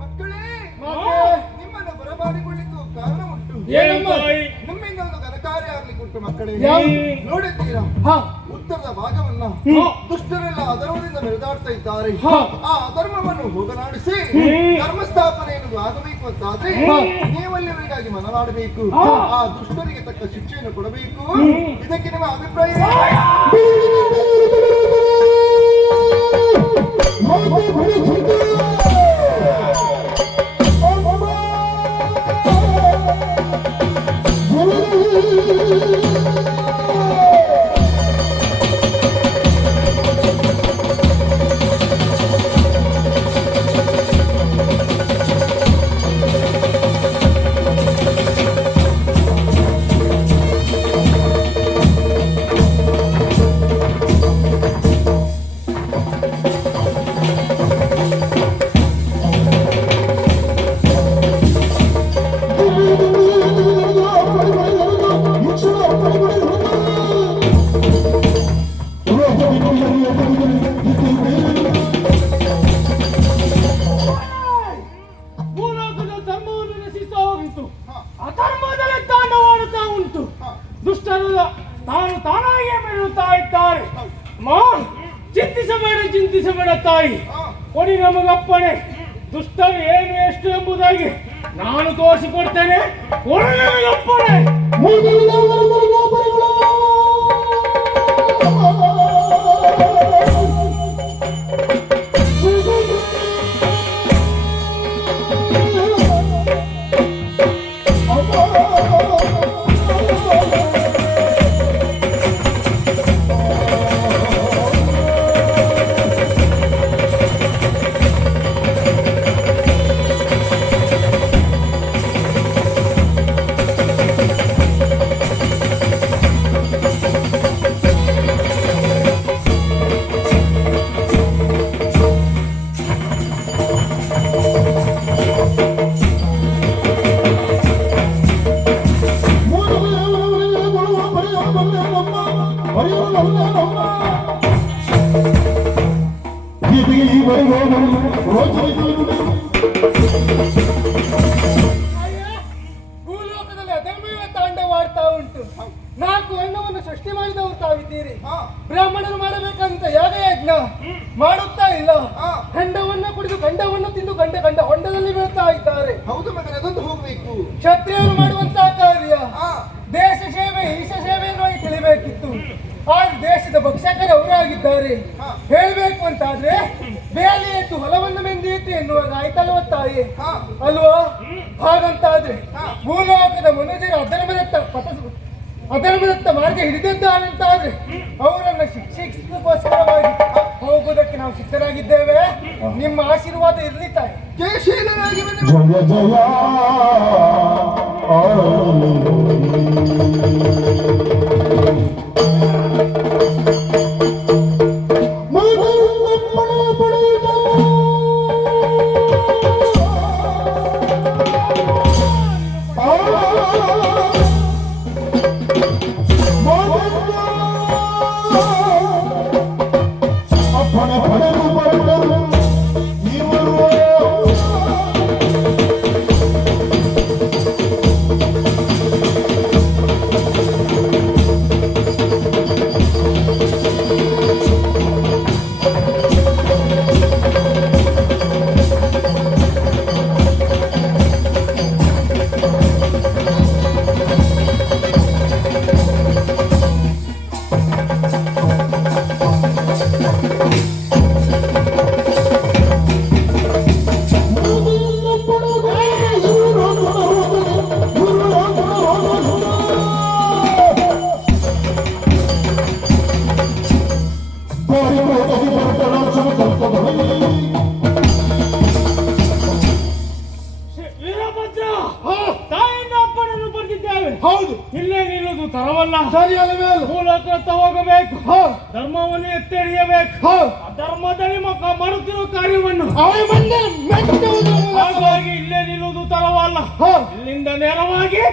ಮಕ್ಕಳೇ ನಿಮ್ಮನ್ನು ಬರಮಾಡಿಕೊಳ್ಳಿಕ್ಕೂ ಕಾರಣ ಉಂಟು. ನಮ್ಮಿಂದ ಒಂದು ಘನಕಾರ್ಯ ಆಗ್ಲಿಕ್ಕೆ ಉಂಟು ಮಕ್ಕಳೇ. ನೋಡಿದ್ದೀರಾ ಉತ್ತರದ ಭಾಗವನ್ನ ದುಷ್ಟರೆಲ್ಲ ಅಧರ್ಮದಿಂದ ಮೆರೆದಾಡ್ತಾ ಇದ್ದಾರೆ. ಆ ಅಧರ್ಮವನ್ನು ಹೋಗಲಾಡಿಸಿ ಧರ್ಮ ಸ್ಥಾಪನೆ ಎನ್ನುವುದು ಆಗಬೇಕು ಅಂತಾದ್ರೆ ನೀವಲ್ಲಿವರಿಗಾಗಿ ಮನನಾಡಬೇಕು. ಆ ದುಷ್ಟರಿಗೆ ತಕ್ಕ ಶಿಕ್ಷೆಯನ್ನು ಕೊಡಬೇಕು. ಇದಕ್ಕೆ ನಿಮ್ಮ ಅಭಿಪ್ರಾಯ ಭೂಲೋಕದ ಧರ್ಮವನ್ನು ನಶಿಸ್ತಾ ಉಂಟು, ಅಧರ್ಮದಲ್ಲಿ ತಾಂಡವಾಡುತ್ತಾ ಉಂಟು. ದುಷ್ಟರು ತಾನಾಗಿಯೇ ಮೆರೆಯುತ್ತಾ ಇದ್ದಾರೆ. ಚಿಂತಿಸಬೇಡ ತಾಯಿ, ಕೊಡಿ ನಮಗಪ್ಪಣೆ. ದುಷ್ಟರು ಏನು ಎಷ್ಟು ಎಂಬುದಾಗಿ ನಾನು ತೋರಿಸಿಕೊಡ್ತೇನೆ. ಒಳ್ಳೆಯಪ್ಪಣೆ. ಭೂಲೋಕದಲ್ಲಿ ಅಧರ್ಮವೇ ತಾಂಡವಾಡ್ತಾ ಉಂಟು. 4 ಹೆಣ್ಣವನ್ನು ಸೃಷ್ಟಿ ಮಾಡಿದವರು ತಾವಿದ್ದೀರಿ. ಬ್ರಾಹ್ಮಣರು ಮಾಡಬೇಕಂತ ಯಾಗ ಯಜ್ಞ ಮಾಡುತ್ತಾ ಇಲ್ಲ. ಹೆಂಡವನ್ನ ಕುಡಿದು ಗಂಡವನ್ನು ತಿಂದು ಗಂಡ ಹೊಂಡದಲ್ಲಿ ಬೀಳ್ತಾ ಇದ್ದಾರೆ. ಹೌದು ಮಗನೇ, ಅದೊಂದು ಹೋಗ್ಬೇಕು. ಕ್ಷತ್ರಿಯರು ಮಾಡುವಂತಹ ಕಾರ್ಯ ದೇಶ ಸೇವೆ ಈಶ ಸೇವೆ ಎನ್ನುವಾಗಿ ತಿಳಿಬೇಕಿತ್ತು. ಆ ದೇಶದ ಭಕ್ಷಕರು ಅವರಾಗಿದ್ದಾರೆ. ಹೇಳ್ಬೇಕು ಅಂತಾದ್ರೆ ಬೇಲಿ ಎತ್ತು ಹೊಲವನ್ನು ಮೆಂದಿತ್ತು ಎನ್ನುವಾಗ ಆಯ್ತಲ್ವ ತಾಯಿ ಅಲ್ವಾ? ಹಾಗಂತಾದ್ರೆ ಭೂಲೋಕದ ಮನುಜರು ಅಧರ್ಮದತ್ತ ಮಾರ್ಗ ಹಿಡಿದಿದ್ದಾನಂತಾದ್ರೆ ಅವರನ್ನು ಶಿಕ್ಷಿಸೋಸ್ಕರವಾಗಿ ಹೋಗುವುದಕ್ಕೆ ನಾವು ಸಿದ್ಧರಾಗಿದ್ದೇವೆ. ನಿಮ್ಮ ಆಶೀರ್ವಾದ ಇರಲಿ ತಾಯಿ. ಜಯಶೀಲರಾಗಿ ಜಯ ಜಯ ವೀರಭದ್ರ ತಾಯಿಯಿಂದ ಅಪ್ಪನನ್ನು ಬರ್ತಿದ್ದೇವೆ. ಹೌದು, ಇಲ್ಲೇ ನಿಲ್ಲುವುದು ತರವಲ್ಲ. ಸರಿ ಅಲ್ಲವೇ ಅಲ್ಲ? ಮೂಲಕ ಹೋಗಬೇಕು, ಧರ್ಮವನ್ನು ಎತ್ತಿ ಹಿಡಿಯಬೇಕು. ಧರ್ಮದಲ್ಲಿ ಮಾಡುತ್ತಿರುವ ಕಾರ್ಯವನ್ನು ಹಾಗಾಗಿ ಇಲ್ಲೇ ನಿಲ್ಲುವುದು ತರವಲ್ಲ. ಇಲ್ಲಿಂದ ನೇರವಾಗಿ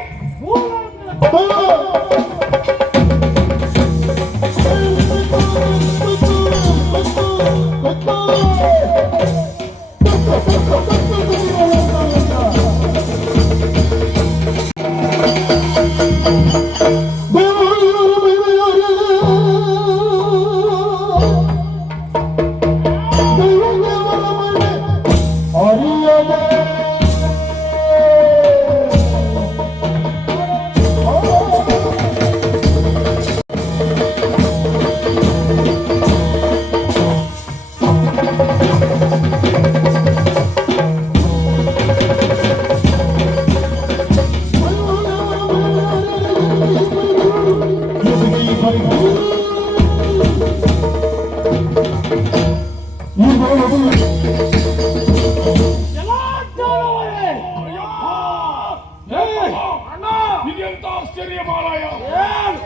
ಇದೆಂತ ಆಶ್ಚರ್ಯ ಮಾರಾಯ.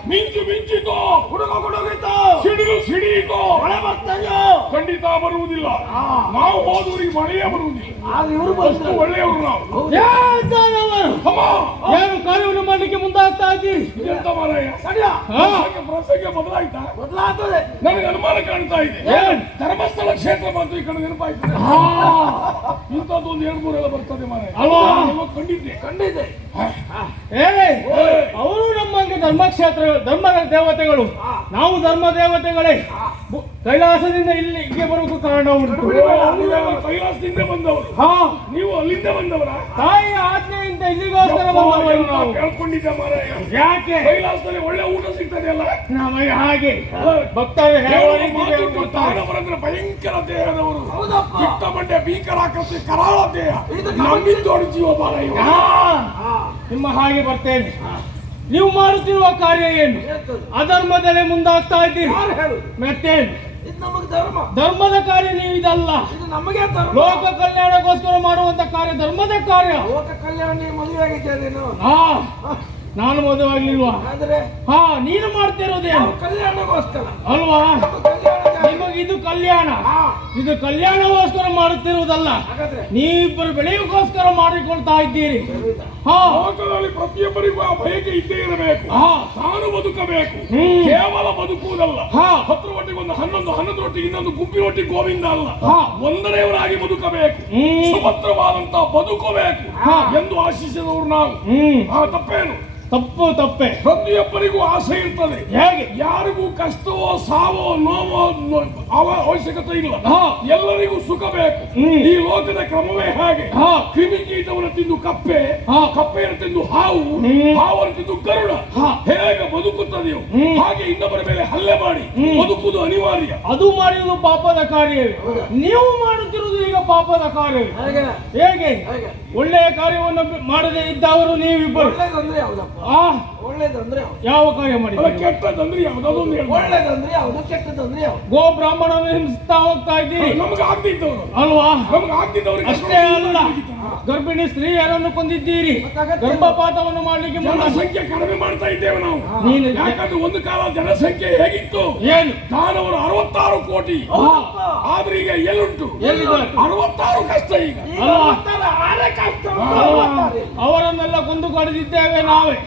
ಮಿಂಚು ಮಿಂಚಿತು, ಹುಡುಗಿತು, ಸಿಡಿಲು ಸಿಡಿಯಿತು. ಮಳೆ ಬರ್ತಾಯೋ? ಖಂಡಿತ ಬರುವುದಿಲ್ಲ. ನಾವು ಹೋದವರಿಗೆ ಮಳೆಯೇ ಬರುವುದಿಲ್ಲ. ಇವರು ಅಷ್ಟು ಒಳ್ಳೆಯವರು ನಾವು. ಏನು ಕಾರ್ಯವನ್ನು ಮಾಡಲಿಕ್ಕೆ ಮುಂದಾಗ್ತಾ ಇದ್ದೀರಿ? ಇದೆಂತ ಮಾರಾಯ. ಪ್ರಸಂಗ ಬದಲಾಯ್ತಾ? ಬದಲಾಗ್ತದೆ. ನನಗೆ ಅನುಮಾನ ಕಾಣ್ತಾ ಇದೆ. ಧರ್ಮಸ್ಥಳ ಕ್ಷೇತ್ರ ಮಾತ್ರ ಈ ಕಡೆ ನೆನಪಾಯ್ತು. ಇಂಥದ್ದು ಒಂದು 2-3 ಬರ್ತದೆ ಮಾರಾಯ. ಕಂಡಿದ್ದೆ. ಅವರು ನಮ್ಮಂಗೆ ಧರ್ಮಕ್ಷೇತ್ರಗಳು, ಧರ್ಮ ದೇವತೆಗಳು. ನಾವು ಧರ್ಮ ದೇವತೆಗಳೇ. ಕೈಲಾಸದಿಂದ ಇಲ್ಲಿಗೆ ಬರುವುದು ಕಾರಣ ಉಂಟು. ಕೈಲಾಸದಿಂದ ಬಂದವರು. ನೀವು ಅಲ್ಲಿಂದ ಬಂದವರ? ತಾಯಿಯ ಆಜ್ಞೆಯಿಂದ ಇಲ್ಲಿಗೋಸ್ಕರ ಬಂದವರು ನಾವು. ಕೇಳ್ಕೊಂಡಿದ್ದ ಮಾರಾಯ. ಯಾಕೆ? ಕೈಲಾಸದಲ್ಲಿ ಒಳ್ಳೆ ಊಟ ಸಿಗ್ತದೆ ಅಲ್ಲ ನಮಗೆ ಹಾಗೆ ಭಕ್ತರು ಭಯಂಕರ ದೇಹದವರು. ಬಿಟ್ಟ ಮಂಡ್ಯ ಭೀಕರಾಕೃತಿ ಕರಾಳ ದೇಹ. ನಮ್ಮಿದ್ದೋಡು ಜೀವ ಮಾರಾಯ. ನಿಮ್ಮ ಹಾಗೆ ಬರ್ತೇನೆ. ನೀವು ಮಾಡುತ್ತಿರುವ ಕಾರ್ಯ ಏನು? ಅಧರ್ಮದಲ್ಲೇ ಮುಂದಾಗ್ತಾ ಇದ್ದೀರಿ. ಮತ್ತೇನು? ಧರ್ಮದ ಕಾರ್ಯ ನೀವು ಇದಲ್ಲ. ಲೋಕ ಕಲ್ಯಾಣಕ್ಕೋಸ್ಕರ ಮಾಡುವಂತ ಕಾರ್ಯ ಧರ್ಮದ ಕಾರ್ಯ. ಲೋಕ ಕಲ್ಯಾಣ ಮದುವೆ ಆಗಿದ್ದೇನೆ. ನಾನು ಮದುವೆ ಆಗ್ಲಿಲ್ವಾ? ನೀನು ಮಾಡ್ತಿರೋದೇನು? ಕಲ್ಯಾಣಕ್ಕೋಸ್ಕರ ಅಲ್ವಾ? ನಿಮಗೆ ಇದು ಕಲ್ಯಾಣ. ಇದು ಕಲ್ಯಾಣಕ್ಕೋಸ್ಕರ ಮಾಡುತ್ತಿರುವುದಲ್ಲ. ನೀವಿಬ್ಬರು ಬೆಳೆಯೋಕ್ಕೋಸ್ಕರ ಮಾಡಿಕೊಳ್ತಾ ಇದ್ದೀರಿ. ಲೋಕದಲ್ಲಿ ಪ್ರತಿಯೊಬ್ಬರಿಗೂ ಆ ಬಯಕೆ ಇದ್ದೇ ಇರಬೇಕು. ತಾನು ಬದುಕಬೇಕು. ಕೇವಲ ಬದುಕುವುದಲ್ಲ. 10 ರೊಟ್ಟಿಗೆ ಒಂದು 11 ರೊಟ್ಟಿಗೆ ಇನ್ನೊಂದು ಗುಂಪಿ ರೊಟ್ಟಿ ಗೋವಿಂದ ಅಲ್ಲ. ಒಂದನೆಯವರಾಗಿ ಬದುಕಬೇಕು. ಸುಭದ್ರವಾದಂತ ಬದುಕಬೇಕು ಎಂದು ಆಶಿಸಿದವರು ನಾವು. ತಪ್ಪೇನು? ತಪ್ಪೆ. ಪ್ರತಿಯೊಬ್ಬರಿಗೂ ಆಸೆ ಇರ್ತದೆ. ಹೇಗೆ? ಯಾರಿಗೂ ಕಷ್ಟವೋ ಸಾವೋ ನೋವೋ ಅವಶ್ಯಕತೆ ಇಲ್ಲ. ಎಲ್ಲರಿಗೂ ಸುಖ ಬೇಕು. ಈ ಲೋಕದ ಕ್ರಮವೇ ಹಾಗೆ. ಕ್ರಿಮಿಕೀಟವನ್ನು ತಿಂದು ಕಪ್ಪೆ, ಕಪ್ಪೆಯನ್ನು ತಿಂದು ಹಾವು, ಹಾವನ್ನು ತಿಂದು ಗರುಡ ಹೇಗೆ ಬದುಕುತ್ತದೆಯೋ ಹಾಗೆ ಇನ್ನೊಬ್ಬರ ಮೇಲೆ ಹಲ್ಲೆ ಮಾಡಿ ಬದುಕುವುದು ಅನಿವಾರ್ಯ. ಅದು ಮಾಡಿರುವುದು ಪಾಪದ ಕಾರ್ಯವೇ. ನೀವು ಮಾಡುತ್ತಿರುವುದು ಈಗ ಪಾಪದ ಕಾರ್ಯವೇ. ಹೇಗೆ? ಒಳ್ಳೆಯ ಕಾರ್ಯವನ್ನು ಮಾಡದೇ ಇದ್ದವರು ನೀವಿಬ್ಬರು. ಒಳ್ಳೇದಂದ್ರೆ ಯಾವ ಕಾರ್ಯ ಮಾಡಿ? ಕೆಟ್ಟದಂದ್ರೆ ಯಾವುದೊಂದು. ಒಳ್ಳೇದಂದ್ರೆ ಯಾವುದು, ಕೆಟ್ಟದಂದ್ರೆ ಯಾವುದು? ಗೋ ಬ್ರಾಹ್ಮಣವನ್ನು ಹಿಂಸಿಸ್ತಾ ಹೋಗ್ತಾ ಇದ್ದೀರಿ ನಮ್ಗೆ ಆಗ್ತಿದ್ದವರು ಅಲ್ವಾ? ನಮ್ಗೆ ಆಗ್ತಿದ್ದವ್ರಿಗೆ ಅಷ್ಟೇ ಅಲ್ಲ, ಗರ್ಭಿಣಿ ಸ್ತ್ರೀಯರನ್ನು ಕೊಂದಿದ್ದೀರಿ. ಗರ್ಭಪಾತವನ್ನು ಮಾಡ್ಲಿಕ್ಕೆ ಜನಸಂಖ್ಯೆ ಕಡಿಮೆ ಮಾಡ್ತಾ ಇದ್ದೇವೆ ನಾವು. ನೀನು ಯಾಕಂದ್ರೆ ಒಂದು ಕಾಲ ಜನಸಂಖ್ಯೆ ಹೇಗಿತ್ತು? ಏನು? ದಾನವರು 66 ಕೋಟಿ. ಆದ್ರೆ ಈಗ ಎಲ್ಲುಂಟು? 66 ಕಷ್ಟ. ಈಗ ಅವರನ್ನೆಲ್ಲ ಕೊಂದು ಕಡಿದಿದ್ದೇವೆ ನಾವೇ.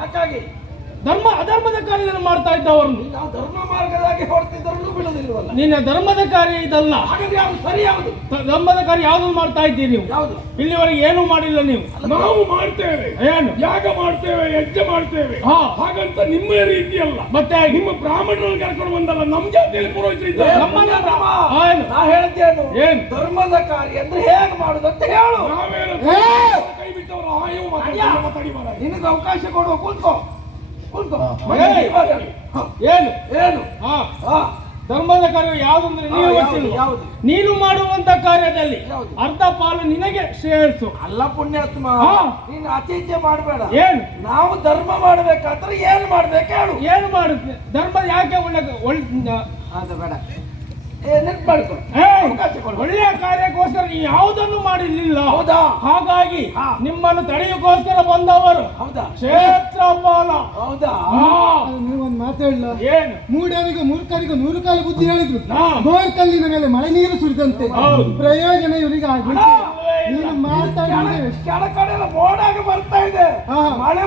ಯಾಕಾಗಿ? ಅಧರ್ಮದ ಕಾರ್ಯವನ್ನು ಮಾಡ್ತಾ ಇದ್ದವರನ್ನು. ನಾವು ಧರ್ಮ ಮಾರ್ಗದಾಗಿ ಹೊರತಿದ್ದರೂ ಬಿಡುವುದಿಲ್ವಲ್ಲ. ನಿನ್ನ ಧರ್ಮದ ಕಾರ್ಯ ಇದಲ್ಲ. ಹಾಗಾದ್ರೆ ಯಾವುದು ಸರಿ? ಯಾವುದು ಧರ್ಮದ ಕಾರ್ಯ ಯಾವ್ದು ಮಾಡ್ತಾ ಇದ್ದೀರಿ ನೀವು? ಯಾವುದು? ಇಲ್ಲಿವರೆಗೆ ಏನು ಮಾಡಿಲ್ಲ ನೀವು. ನಾವು ಮಾಡ್ತೇವೆ. ಏನು? ಯಾಗ ಮಾಡ್ತೇವೆ, ಯಜ್ಞ ಮಾಡ್ತೇವೆ. ಹಾಗಂತ ನಿಮ್ಮ ರೀತಿ ಅಲ್ಲ. ಮತ್ತೆ ನಿಮ್ಮ ಬ್ರಾಹ್ಮಣರನ್ನು ಕರ್ಕೊಂಡು ಬಂದಲ್ಲ, ನಮ್ಮ ಜಾತಿಯಲ್ಲಿ ಪುರೋಹಿತರಿದ್ದಾರೆ. ನಾ ಹೇಳ್ತೇನು? ಏನು? ಧರ್ಮದ ಕಾರ್ಯ ಅಂದ್ರೆ ಹೇಗೆ ಮಾಡುದು ಅಂತ ಹೇಳು. ನಾವೇನು ಕೈ ಬಿಟ್ಟವರ ಆಯು ಮಾತಾಡಿ ಮಾಡ. ನಿನಗೆ ಅವಕಾಶ ಕೊಡುವ. ಕೂತ್ಕೋ. ಏನು? ಏನು? ಧರ್ಮದ ಕಾರ್ಯ ಯಾವುದಂದ್ರೆ ಯಾವುದು? ನೀನು ಮಾಡುವಂತ ಕಾರ್ಯದಲ್ಲಿ ಅರ್ಧ ಪಾಲು ನಿನಗೆ ಶ್ರೇಯಸ್ಸು. ಅಲ್ಲ ಪುಣ್ಯಾತ್ಮ, ನೀನು ಅತಿಥ್ಯ ಮಾಡಬೇಡ. ಏನು? ನಾವು ಧರ್ಮ ಮಾಡ್ಬೇಕಾದ್ರೆ ಏನು ಮಾಡ್ಬೇಕು ಹೇಳು. ಏನು ಮಾಡುತ್ತೆ? ಧರ್ಮ ಯಾಕೆ ಒಳ್ಳೆ ಅದು ಬೇಡ. ನೆನ್ಪು ಮಾಡ್ಕೊ. ಅವಕಾಶ ಕೊಡು. ಒಳ್ಳೆಯ ಕಾರ್ಯಕ್ಕೋಸ್ಕರ ನೀವು ಯಾವುದನ್ನು ಮಾಡಿರ್ಲಿಲ್ಲ. ಹೌದಾ? ಹಾಗಾಗಿ ಹಾ. ನಿಮ್ಮನ್ನು ತಡೆಯೋಕ್ಕೋಸ್ಕರ ಬಂದವರು ಹೌದಾ? ಕ್ಷೇತ್ರಪಾಲ. ಹೌದಾ? ಒಂದು ಮಾತಾಡಲ್ಲ. ಏನು? ಮೂಢರಿಗೂ ಮೂರ್ಖರಿಗೂ 100 ಕಾಲ ಬುದ್ಧಿ ಹೇಳಿದ್ರು. ಹಾ. ಗೋರ್ಕಲ್ಲಿನ ಮೇಲೆ ಮಳೆ ನೀರು ಸುರಿದಂತೆ ಹೌದು. ಪ್ರಯೋಜನ ಇವರಿಗೆ ಆಗಿದೆ. ನೀನು ಮಾತಾಡಿದ್ರೆ ಕೆಳ ಕಡೆ ಎಲ್ಲ ಮೋಡಾಗ ಬರ್ತಾ ಇದೆ. ಹಾ. ಮಳೆ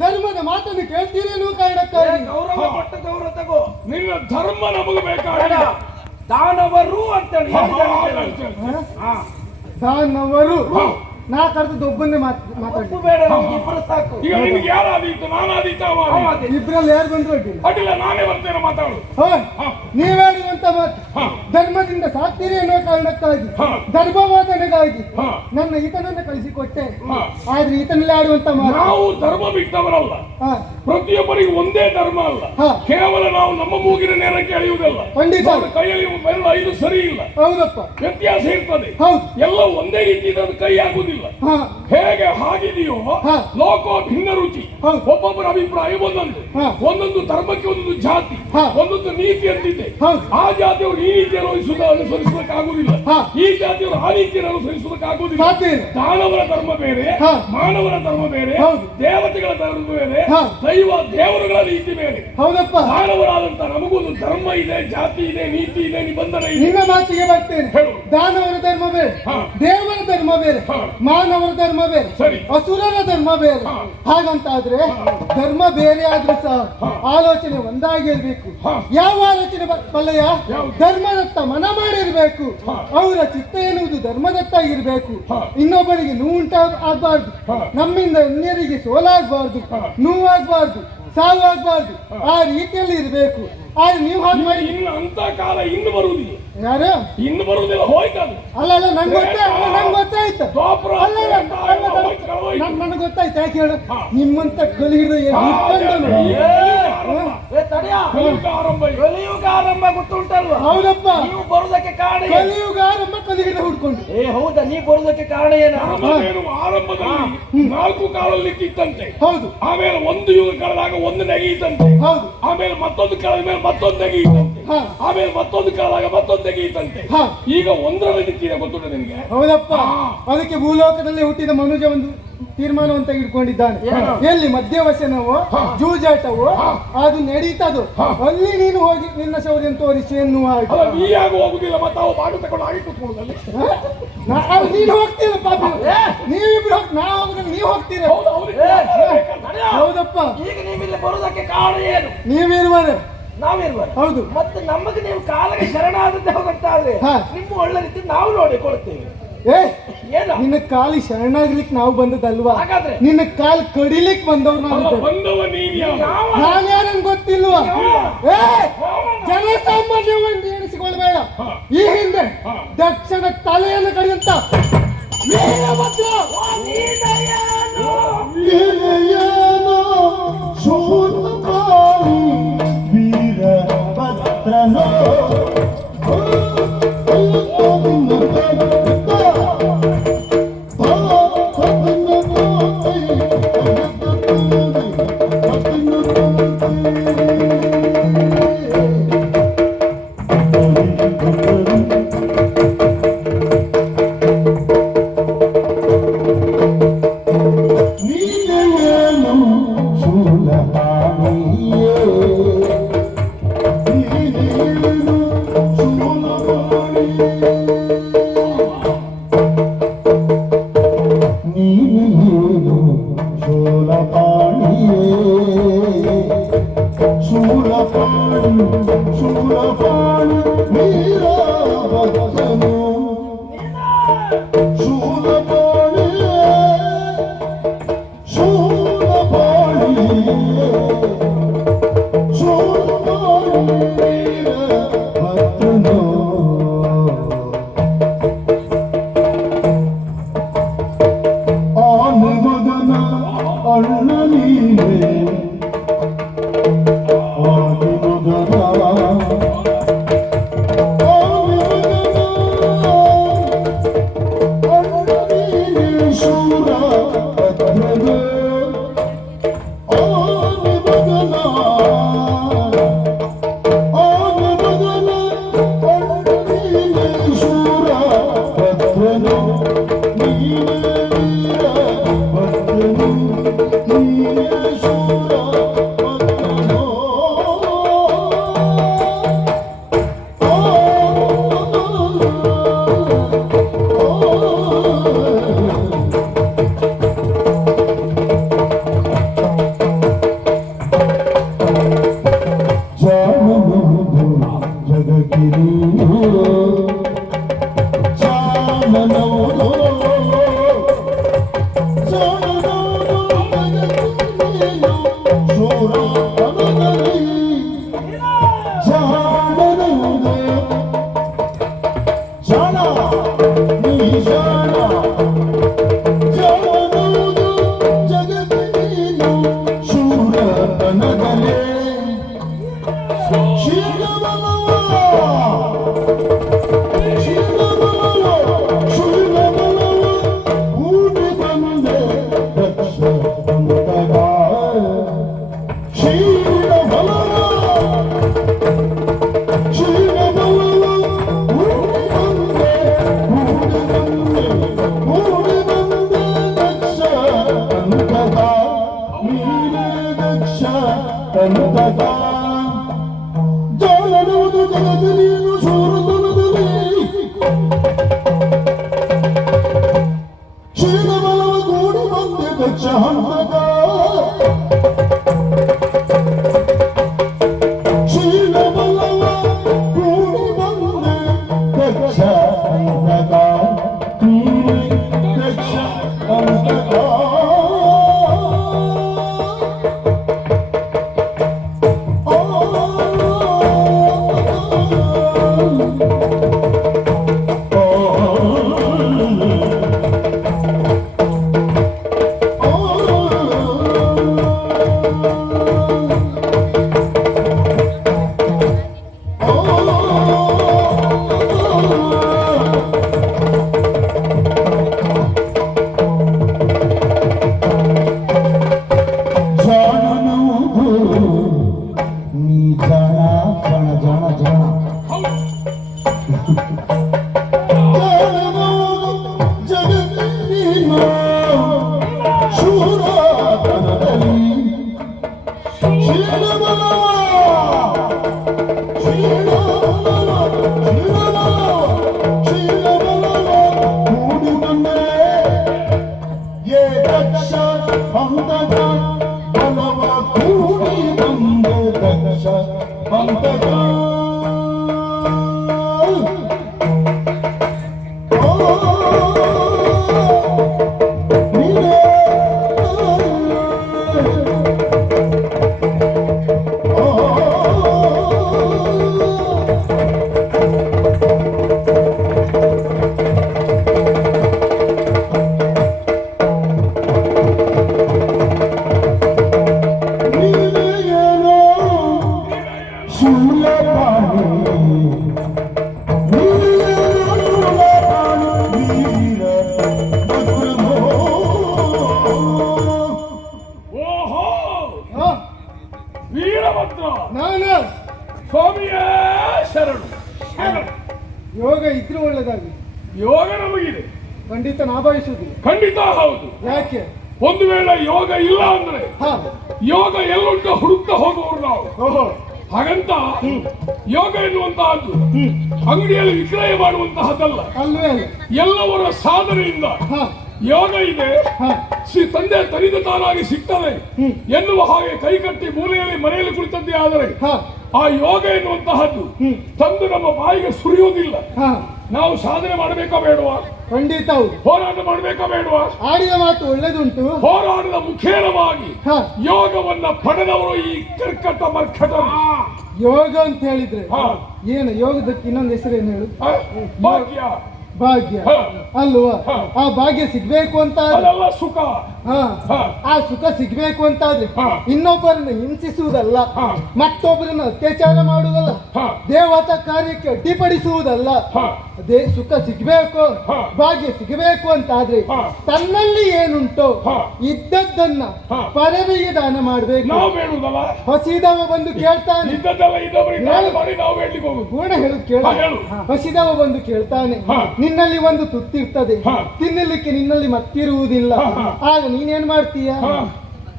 ಧರ್ಮದ ಮಾತನ್ನು ಕೇಳ್ತೀರೇನೋ ಕಾರಣಕ್ಕಾಗಿ ಗೌರವ ಕೊಟ್ಟ ಗೌರವ ತಗೋ. ನಿನ್ನ ಧರ್ಮ ನಮಗೆ ಬೇಡ. ಬೇಕಾಗಿಲ್ಲ. ದಾನವರು ಅಂತೇಳಿ ಹಾ. ದಾನವರು ನಾ ಕರೆದದ್ದು ಒಬ್ಬನ್ನೇ ಮಾತಾಡಿ. ಒಪ್ಪು ಬೇಡ, ನಮ್ಗೆ ಇಬ್ಬರು ಸಾಕು. ಈಗ ನಿನ್ಗೆ ಯಾರಾದೀತು? ನಾನಾದೀತ ಅದೇ. ಇಬ್ರಲ್ಲಿ ಯಾರು ಬಂದ್ರು ಅಡ್ಡಿಲ್ಲ. ಅಡ್ಡಿಲ್ಲ, ನಾನೇ ಬರ್ತೇನೆ ಮಾತಾಡು. ನೀವ್ ಹೇಳಿರುವಂತ ಮಾತು ಧರ್ಮದಿಂದ ಸಾಕ್ತೀರಿ ಅನ್ನೋ ಕಾರಣಕ್ಕಾಗಿ ಹಾ. ಧರ್ಮವಾದನೆಗಾಗಿ ಹಾ. ನನ್ನ ಈತನನ್ನ ಕಳಿಸಿಕೊಟ್ಟೆ. ಹಾ. ಆದ್ರೆ ಈತನಲ್ಲಿ ಆಡುವಂತ ಮಾತು ನಾವು ಧರ್ಮ ಬಿಟ್ಟವರಲ್ಲ. ಹಾ. ಪ್ರತಿಯೊಬ್ಬರಿಗೆ ಒಂದೇ ಧರ್ಮ ಅಲ್ಲ. ಹಾ. ಕೇವಲ ನಾವು ನಮ್ಮ ಮೂಗಿನ ನೇರಕ್ಕೆ ಎಳೆಯುವುದಲ್ಲ. ಖಂಡಿತ. ನಮ್ಮ ಕೈಯಲ್ಲಿ ಬೆರಳು 5 ಸರಿ ಇಲ್ಲ, ಹೌದಪ್ಪ. ವ್ಯತ್ಯಾಸ ಇರ್ತದೆ. ಹೌದು. ಎಲ್ಲ ಒಂದೇ ರೀತಿ ಇರೋದು ಕೈ ಆಗುದಿಲ್ಲ. ಹಾ. ಹೇಗೆ ಹಾಗಿದೆಯೋ ಹಾ. ಲೋಕ ಭಿನ್ನ ರುಚಿ. ಹೌದು. ಒಬ್ಬೊಬ್ಬರ ಅಭಿಪ್ರಾಯ ಒಂದೊಂದು. ಹಾ. ಒಂದೊಂದು ಧರ್ಮಕ್ಕೆ ಒಂದೊಂದು ಜಾತಿ, ಹಾ. ಒಂದೊಂದು ನೀತಿ ಅಂತಿದೆ. ಹೌದು. ಆ ಜಾತಿಯವರು ಈ ನೀತಿಯನ್ನು ಅನುಸರಿಸುವುದಕ್ಕಾಗುವುದಿಲ್ಲ. ಹಾ. ಈ ಜಾತಿಯವರು ಆ ನೀತಿಯನ್ನು ಅನುಸರಿಸುವುದಕ್ಕಾಗುವುದಿಲ್ಲ. ಸಾಧ್ಯ ಇಲ್ಲ. ದಾನವರ ಧರ್ಮ ಬೇರೆ, ಹಾ. ಮಾನವರ ಧರ್ಮ ಬೇರೆ, ಹೌದು. ದೇವತೆಗಳ ಧರ್ಮ ಬೇರೆ, ಹಾ. ದೇವರುಗಳ ನೀತಿ ಬೇರೆ. ಹೌದಪ್ಪ. ಮಾನವರಾದಂತ ನಮಗೊಂದು ಧರ್ಮ ಇದೆ, ಜಾತಿ ಇದೆ, ನೀತಿ ಇದೆ, ನಿಬಂಧನೆ ಇದೆ. ನಿನ್ನ ಮಾತಿಗೆ ಬರ್ತೇನೆ. ಹೇಳು. ದಾನವರ ಧರ್ಮ ಬೇರೆ, ಹಾ. ದೇವರ ಧರ್ಮ ಬೇರೆ, ಹಾ. ಮಾನವರ ಧರ್ಮ ಬೇರೆ, ಸರಿ. ಅಸುರರ ಧರ್ಮ ಬೇರೆ. ಹಾ. ಹಾಗಂತಾದ್ರೆ ಧರ್ಮ ಬೇರೆ ಆದ್ರೂ ಸಹ ಆಲೋಚನೆ ಒಂದಾಗಿರ್ಬೇಕು. ಹಾ. ಯಾವ ಆಲೋಚನೆ ಬಲ್ಲಯ್ಯ? ಯಾವುದು? ಧರ್ಮದತ್ತ ಮನ ಮಾಡಿರ್ಬೇಕು. ಹಾ. ಅವರ ಚಿತ್ತ ಎನ್ನುವುದು ಧರ್ಮದತ್ತ ಇರಬೇಕು. ಹಾ. ಇನ್ನೊಬ್ಬರಿಗೆ ನೋವುಂಟಾಗಬಾರ್ದು, ಹಾ. ನಮ್ಮಿಂದ ಅನ್ಯರಿಗೆ ಸೋಲಾಗಬಾರ್ದು, ಹಾ. ನೋವಾಗಬಾರ್ದು, ಸಾವಾಗಬಾರ್ದು. ಆ ರೀತಿಯಲ್ಲಿ ಇರಬೇಕು. ಆದ್ರೆ ನೀವು ಹಾಗೆ ಮಾಡಿ ಇನ್ನು ಅಂತ ಕಾಲ ಇನ್ನು ಬರುವುದಿಲ್ಲ. ಯಾರು? ಇನ್ನು ಬರುವುದಿಲ್ಲ, ಹೋಯ್ತದು. ಅಲ್ಲ ನಂಗೆ ಗೊತ್ತಾಯ್ತು. ದ್ವಾಪರ ನನಗೆ ಗೊತ್ತಾಯ್ತು. ಯಾಕೆ ಹೇಳು? ಹಾ. ನಿಮ್ಮಂತ ಕಲಿಹಿಡಿದು ಕಲಿಯುಗ ಆರಂಭ ಈಗ. ಕಲಿಯುಗ ಆರಂಭ ಗೊತ್ತುಂಟಲ್ವಾ? ಹೌದಪ್ಪ. ನೀವು ಬರುವುದಕ್ಕೆ ಕಾರಣ ಏನು? ಕಲಿಯುಗ ಆರಂಭ ಕಲಿಹಿಡಿದು ಹುಡ್ಕೊಂಡು. ಹೌದಾ? ನೀವು ಬರುವುದಕ್ಕೆ ಕಾರಣ ಏನು? ಧರ್ಮವೇನು ಆರಂಭದಲ್ಲಿ 4 ಕಾಲಲ್ಲಿ ಇತ್ತಂತೆ. ಹೌದು. ಆಮೇಲೆ ಒಂದು ಯುಗ ಕಳೆದಾಗ ಒಂದು ನೆಗೆಯಿತಂತೆ. ಹೌದು. ಆಮೇಲೆ ಮತ್ತೊಂದು ಕಳೆದ ಮೇಲೆ ಮತ್ತೊಂದು ನೆಗೆಯಿತಂತೆ. ಹಾ. ಆಮೇಲೆ ಮತ್ತೊಂದು ಕಾಲಾಗ ಮತ್ತೊಂದು ನೆಗೆಯಿತಂತೆ. ಹಾ. ಈಗ ಒಂದರಲ್ಲಿ ನಿಂತಿದೆ, ಗೊತ್ತುಂಟ ನಿನಗೆ? ಹೌದಪ್ಪ. ಹಾ. ಅದಕ್ಕೆ ಭೂಲೋಕದಲ್ಲಿ ಹುಟ್ಟಿದ ಮನುಜ ಒಂದು ತೀರ್ಮಾನವಂತ ಇಟ್ಕೊಂಡಿದ್ದಾನೆ. ಏನು? ಎಲ್ಲಿ ಮಧ್ಯವಸನವೋ ಜೂಜಾಟವೋ ಅದು ನಡೀತದು. ಅಲ್ಲಿ ನೀನು ಹೋಗಿ ನಿನ್ನ ಶೌರ್ಯ ತೋರಿಸಿ ಎನ್ನುವ ಹಾಗೆ. ಅಲ್ಲ, ನೀ ಯಾಕೆ ಹೋಗುದಿಲ್ಲ? ಮತ್ತೆ ಅವು ಬಾಡು ತಗೊಂಡು ಆಗಿ ಕೂತ್ಕೊಳ್ಳೋದಲ್ಲಿ. ನೀನು ಹೋಗ್ತೀರ ಪಾಪ. ನೀವಿಬ್ರು ನಾ ಹೋಗುದು, ನೀವು ಹೋಗ್ತೀರ. ಹೌದು, ಹೌದು. ಹೌದಪ್ಪ. ಈಗ ನೀವಿಲ್ಲಿ ಬರುವುದಕ್ಕೆ ಕಾರಣ ಏನು? ನೀವಿರುವರೆ ನಾವಿರ್ಬಾರ್ದು. ಹೌದು. ಮತ್ತೆ ನಮಗೆ ನೀವು ಕಾಲಕ್ಕೆ ಶರಣಾದದ್ದೇ ಹೋಗುತ್ತಾದ್ರೆ ಹಾ. ನಿಮ್ಮ ಒಳ್ಳೆ ರೀತಿ ನಾವು ನೋಡಿಕೊಳ್ತೇವೆ. ಏನು? ನಿನ್ನ ಕಾಲಿ ಶರಣಾಗ್ಲಿಕ್ಕೆ ನಾವು ಬಂದದಲ್ವಾ? ಹಾಗಾದ್ರೆ? ನಿನ್ನ ಕಾಲ್ ಕಡಿಲಿಕ್ಕೆ ಬಂದವ್ರು ನಾವು. ಬಂದವ ನೀನ್ ಯಾವ? ನಾನು ಯಾರನ್ನು ಗೊತ್ತಿಲ್ವಾ? ಜನಸಾಮಾನ್ಯವನ್ನು ಎಣಿಸಿಕೊಳ್ಬೇಡ. ಈ ಹಿಂದೆ ದಕ್ಷಿಣ ತಲೆಯನ್ನು ಕಡಿಯಂತ ವೀರಭದ್ರನೋ ನೀನೆ ಆದಿ ಮೊದಲ ಶೂರ ಭದ್ರನ ಆದಿ ಮೊದಲ ಶೂರ ಭದ್ರನು ನೀನೆ ವೀರ ಭದ್ರನು ನೀನೆ ಶೂರ ಭದ್ರನು ಜಾನಬಹುದು ಜಗಗಿರಿಯೋ ಜಾನನವುದು ಶೂರ ಪದದಲ್ಲಿ ಜಾನನವುದು ಜಾಣ ನೀ ಜಾಣ ಜಾನನವುದು ಜಗಗಿರಿಯೋ ಶೂರ ತನದಲೇ ಜಾಲನವುದು ಜಗದಲ್ಲಿಯೂ ಶೂರತನದಲ್ಲಿ ಕ್ಷೀಣ ಬಲವ ಕೂಡಿ ಬಂದೆ ದಕ್ಷ ಹಂತಕ ಕ್ಷೀಣ ಬಲವ ಕೂಡಿ ಬಂದೆ ದಕ್ಷ ಹಂತಕ ದಕ್ಷ ಹಂತಕ ಸ್ವಾಮಿಯೇ ಶರಣು. ಯೋಗ ಇದ್ರೆ ಒಳ್ಳೆದಾಗಿ. ಯೋಗ ನಮಗಿದೆ, ಖಂಡಿತ ನಾ ಭಾವಿಸುವುದಿಲ್ಲ. ಖಂಡಿತ ಹೌದು. ಯಾಕೆ? ಒಂದು ವೇಳೆ ಯೋಗ ಇಲ್ಲ ಅಂದ್ರೆ ಹಾ, ಯೋಗ ಎಲ್ಲುಂಟು ಹುಡುಕ್ತಾ ಹೋಗುವವರು ನಾವು. ಓಹೋ, ಹಾಗಂತ ಯೋಗ ಎನ್ನುವಂತಹದ್ದು ಅಂಗಡಿಯಲ್ಲಿ ವಿಕ್ರಯ ಮಾಡುವಂತಹದ್ದಲ್ಲ. ಅಲ್ವೇ ಅಲ್ಲ. ಎಲ್ಲವರ ಸಾಧನೆಯಿಂದ ಹಾ, ಯೋಗ ಇದೆ, ಹಾ, ಶ್ರೀ ತಂದೆ ತನಿದ ತಾನಾಗಿ ಸಿಗ್ತದೆ ಎನ್ನುವ ಹಾಗೆ ಕೈಕಟ್ಟಿ ಮೂಲೆಯಲ್ಲಿ ಮನೆಯಲ್ಲಿ ಕುಳಿತದ್ದೇ ಆದರೆ ಹಾ, ಆ ಯೋಗ ಎನ್ನುವಂತಹದ್ದು ತಂದು ನಮ್ಮ ಬಾಯಿಗೆ ಸುರಿಯುವುದಿಲ್ಲ. ಹಾ, ನಾವು ಸಾಧನೆ ಮಾಡಬೇಕಾ ಬೇಡವಾ? ಖಂಡಿತ ಹೌದು. ಹೋರಾಟ ಮಾಡಬೇಕಾ ಬೇಡವಾ? ಆಡಿದ ಮಾತು ಒಳ್ಳೆದುಂಟು. ಹೋರಾಟದ ಮುಖೇನವಾಗಿ ಹಾ, ಯೋಗವನ್ನ ಪಡೆದವರು ಈ ಕರ್ಕಟ ಮರ್ಕಟ. ಯೋಗ ಅಂತ ಹೇಳಿದ್ರೆ ಹಾ. ಏನು ಯೋಗದಕ್ಕೆ ಇನ್ನೊಂದು ಹೆಸರೇನು ಹೇಳು? ಭಾಗ್ಯ. ಭಾಗ್ಯ ಹಾ. ಅಲ್ವಾ? ಹಾ. ಆ ಭಾಗ್ಯ ಸಿಗ್ಬೇಕು ಅಂತ ಅದೆಲ್ಲ ಸುಖ. ಹಾ. ಹಾ. ಆ ಸುಖ ಸಿಗ್ಬೇಕು ಅಂತಾದ್ರೆ ಹಾ. ಇನ್ನೊಬ್ಬರನ್ನು ಹಿಂಸಿಸುವುದಲ್ಲ, ಹಾ. ಮತ್ತೊಬ್ಬರನ್ನು ಅತ್ಯಾಚಾರ ಮಾಡುವುದಲ್ಲ, ಹಾ. ದೇವತಾ ಕಾರ್ಯಕ್ಕೆ ಅಡ್ಡಿಪಡಿಸುವುದಲ್ಲ. ಹಾ. ಅದೇ ಸುಖ ಸಿಗ್ಬೇಕು, ಹಾ. ಭಾಗ್ಯ ಸಿಗಬೇಕು ಅಂತಾದ್ರೆ ಹಾ. ತನ್ನಲ್ಲಿ ಏನುಂಟು ಹಾ. ಇದ್ದದ್ದನ್ನ ಹಾ. ಪರರಿಗೆ ದಾನ ಮಾಡ್ಬೇಕು. ನಾವು ಬೇಡುದಲ್ಲ, ಹಸಿದವ ಬಂದು ಕೇಳ್ತಾನೆ, ಇದ್ದದ್ದೆಲ್ಲ ಇನ್ನೊಬ್ಬರಿಗೆ ದಾನ ಮಾಡಿ ನಾವು ಬೇಡ್ಲಿಕ್ಕೆ ಹೋಗುದು. ಪೂರ್ಣ ಹೇಳುದು ಕೇಳ. ಹಾ, ಹೇಳು. ಹಸಿದವ ಬಂದು ಕೇಳ್ತಾನೆ, ಹಾ. ನಿನ್ನಲ್ಲಿ ಒಂದು ತುತ್ತಿರ್ತದೆ, ಹಾ. ತಿನ್ನಲಿಕ್ಕೆ ನಿನ್ನಲ್ಲಿ ಮತ್ತಿರುವುದಿಲ್ಲ. ಹಾ, ಹಾ. ಆಗ ನೀನೇನ್ ಮಾಡ್ತೀಯ? ಹಾ.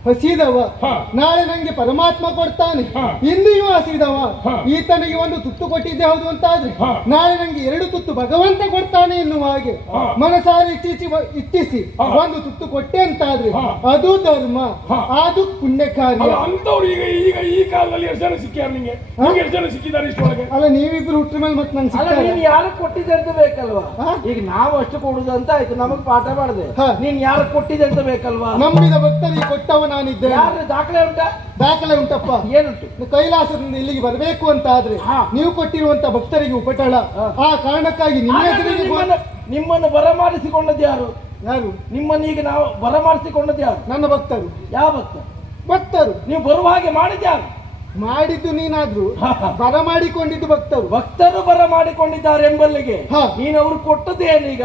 ಹಸಿದವ ಹಾ. ನಾಳೆ ನಂಗೆ ಪರಮಾತ್ಮ ಕೊಡ್ತಾನೆ, ಹಾ. ಇಂದಿಗೂ ಹಸಿದವ ಹಾ. ಈತನಿಗೆ ಒಂದು ತುತ್ತು ಕೊಟ್ಟಿದ್ದೆ ಹೌದು ಅಂತಾದ್ರೆ ಹಾ. ನಾಳೆ ನಂಗೆ 2 ತುತ್ತು ಭಗವಂತ ಕೊಡ್ತಾನೆ ಎನ್ನುವ ಹಾಗೆ ಹಾ. ಮನಸಾರಿ ಇಚ್ಛಿಸಿ ಹಾ. ಒಂದು ತುತ್ತು ಕೊಟ್ಟೆ ಅಂತಾದ್ರೆ ಹಾ. ಅದು ಧರ್ಮ, ಹಾ. ಅದು ಪುಣ್ಯ ಕಾರ್ಯ. ಅಲ್ಲ, ಅಂತವ್ರು ಈಗ ಈ ಕಾಲದಲ್ಲಿ ಎಷ್ಟು ಜನ ಸಿಕ್ಕ್ಯಾರ ನಿಂಗೆ? ನಿಂಗೆ ಎಷ್ಟು ಜನ ಸಿಕ್ಕಿದ್ದಾರೆ ಇಷ್ಟೊಳಗೆ? ಅಲ್ಲ, ನೀವಿಬ್ರು ಹುಟ್ಟ ಮೇಲೆ ಮತ್ತೆ ನಂಗೆ ಅಲ್ಲ, ಸಿಗ್ತಾರೆ. ನೀನ್ ಯಾರು ಕೊಟ್ಟಿದೆ ಅಂತ ಬೇಕಲ್ವಾ? ಹಾ? ಈಗ ನಾವು ಅಷ್ಟು ಕೊಡುದು ಅಂತ ಆಯ್ತು, ನಮಗ್ ಪಾಠ ಮಾಡಿದೆ. ಹಾ. ನೀನ್ ಯಾರು ಕೊಟ್ಟಿದೆ ಅಂತ ಬೇಕಲ್ವಾ? ನಂಬಿದ ಭಕ್ತರಿಗೆ ಕೊಟ್ಟವ ನಾನಿದ್ದೇನೆ. ಯಾರು ದಾಖಲೆ ಉಂಟಾ? ದಾಖಲೆ ಉಂಟಪ್ಪ. ಏನುಂಟು? ಕೈಲಾಸದಿಂದ ಇಲ್ಲಿಗೆ ಬರಬೇಕು ಅಂತ ಆದ್ರೆ ಹಾ. ನೀವು ಕೊಟ್ಟಿರುವಂತ ಭಕ್ತರಿಗೆ ಉಪಟಳ. ಹಾ. ಆ ಕಾರಣಕ್ಕಾಗಿ ನಿಮ್ಮ ಹಾಗಾದ್ರೆ ಎದುರಿಗೆ ನಿಮ್ಮನ್ನು ಬರಮಾಡಿಸಿಕೊಂಡದ್ದು ಯಾರು? ಯಾರು? ನಿಮ್ಮನ್ನು ಈಗ ನಾವು ಬರಮಾಡಿಸಿಕೊಂಡದ್ದು ಯಾರು? ನನ್ನ ಭಕ್ತರು. ಯಾವ ಭಕ್ತ? ಭಕ್ತರು ನೀವು ಬರುವ ಹಾಗೆ ಮಾಡಿದ್ದ ಯಾರು? ಮಾಡಿದ್ದು ನೀನಾದ್ರೂ ಬರಮಾಡಿಕೊಂಡಿದ್ದು ಭಕ್ತರು. ಭಕ್ತರು ಬರಮಾಡಿಕೊಂಡಿದ್ದಾರೆ ಎಂಬಲ್ಲಿಗೆ ಹಾ. ನೀನು ಅವ್ರು ಕೊಟ್ಟದ್ದು ಏನೀಗ?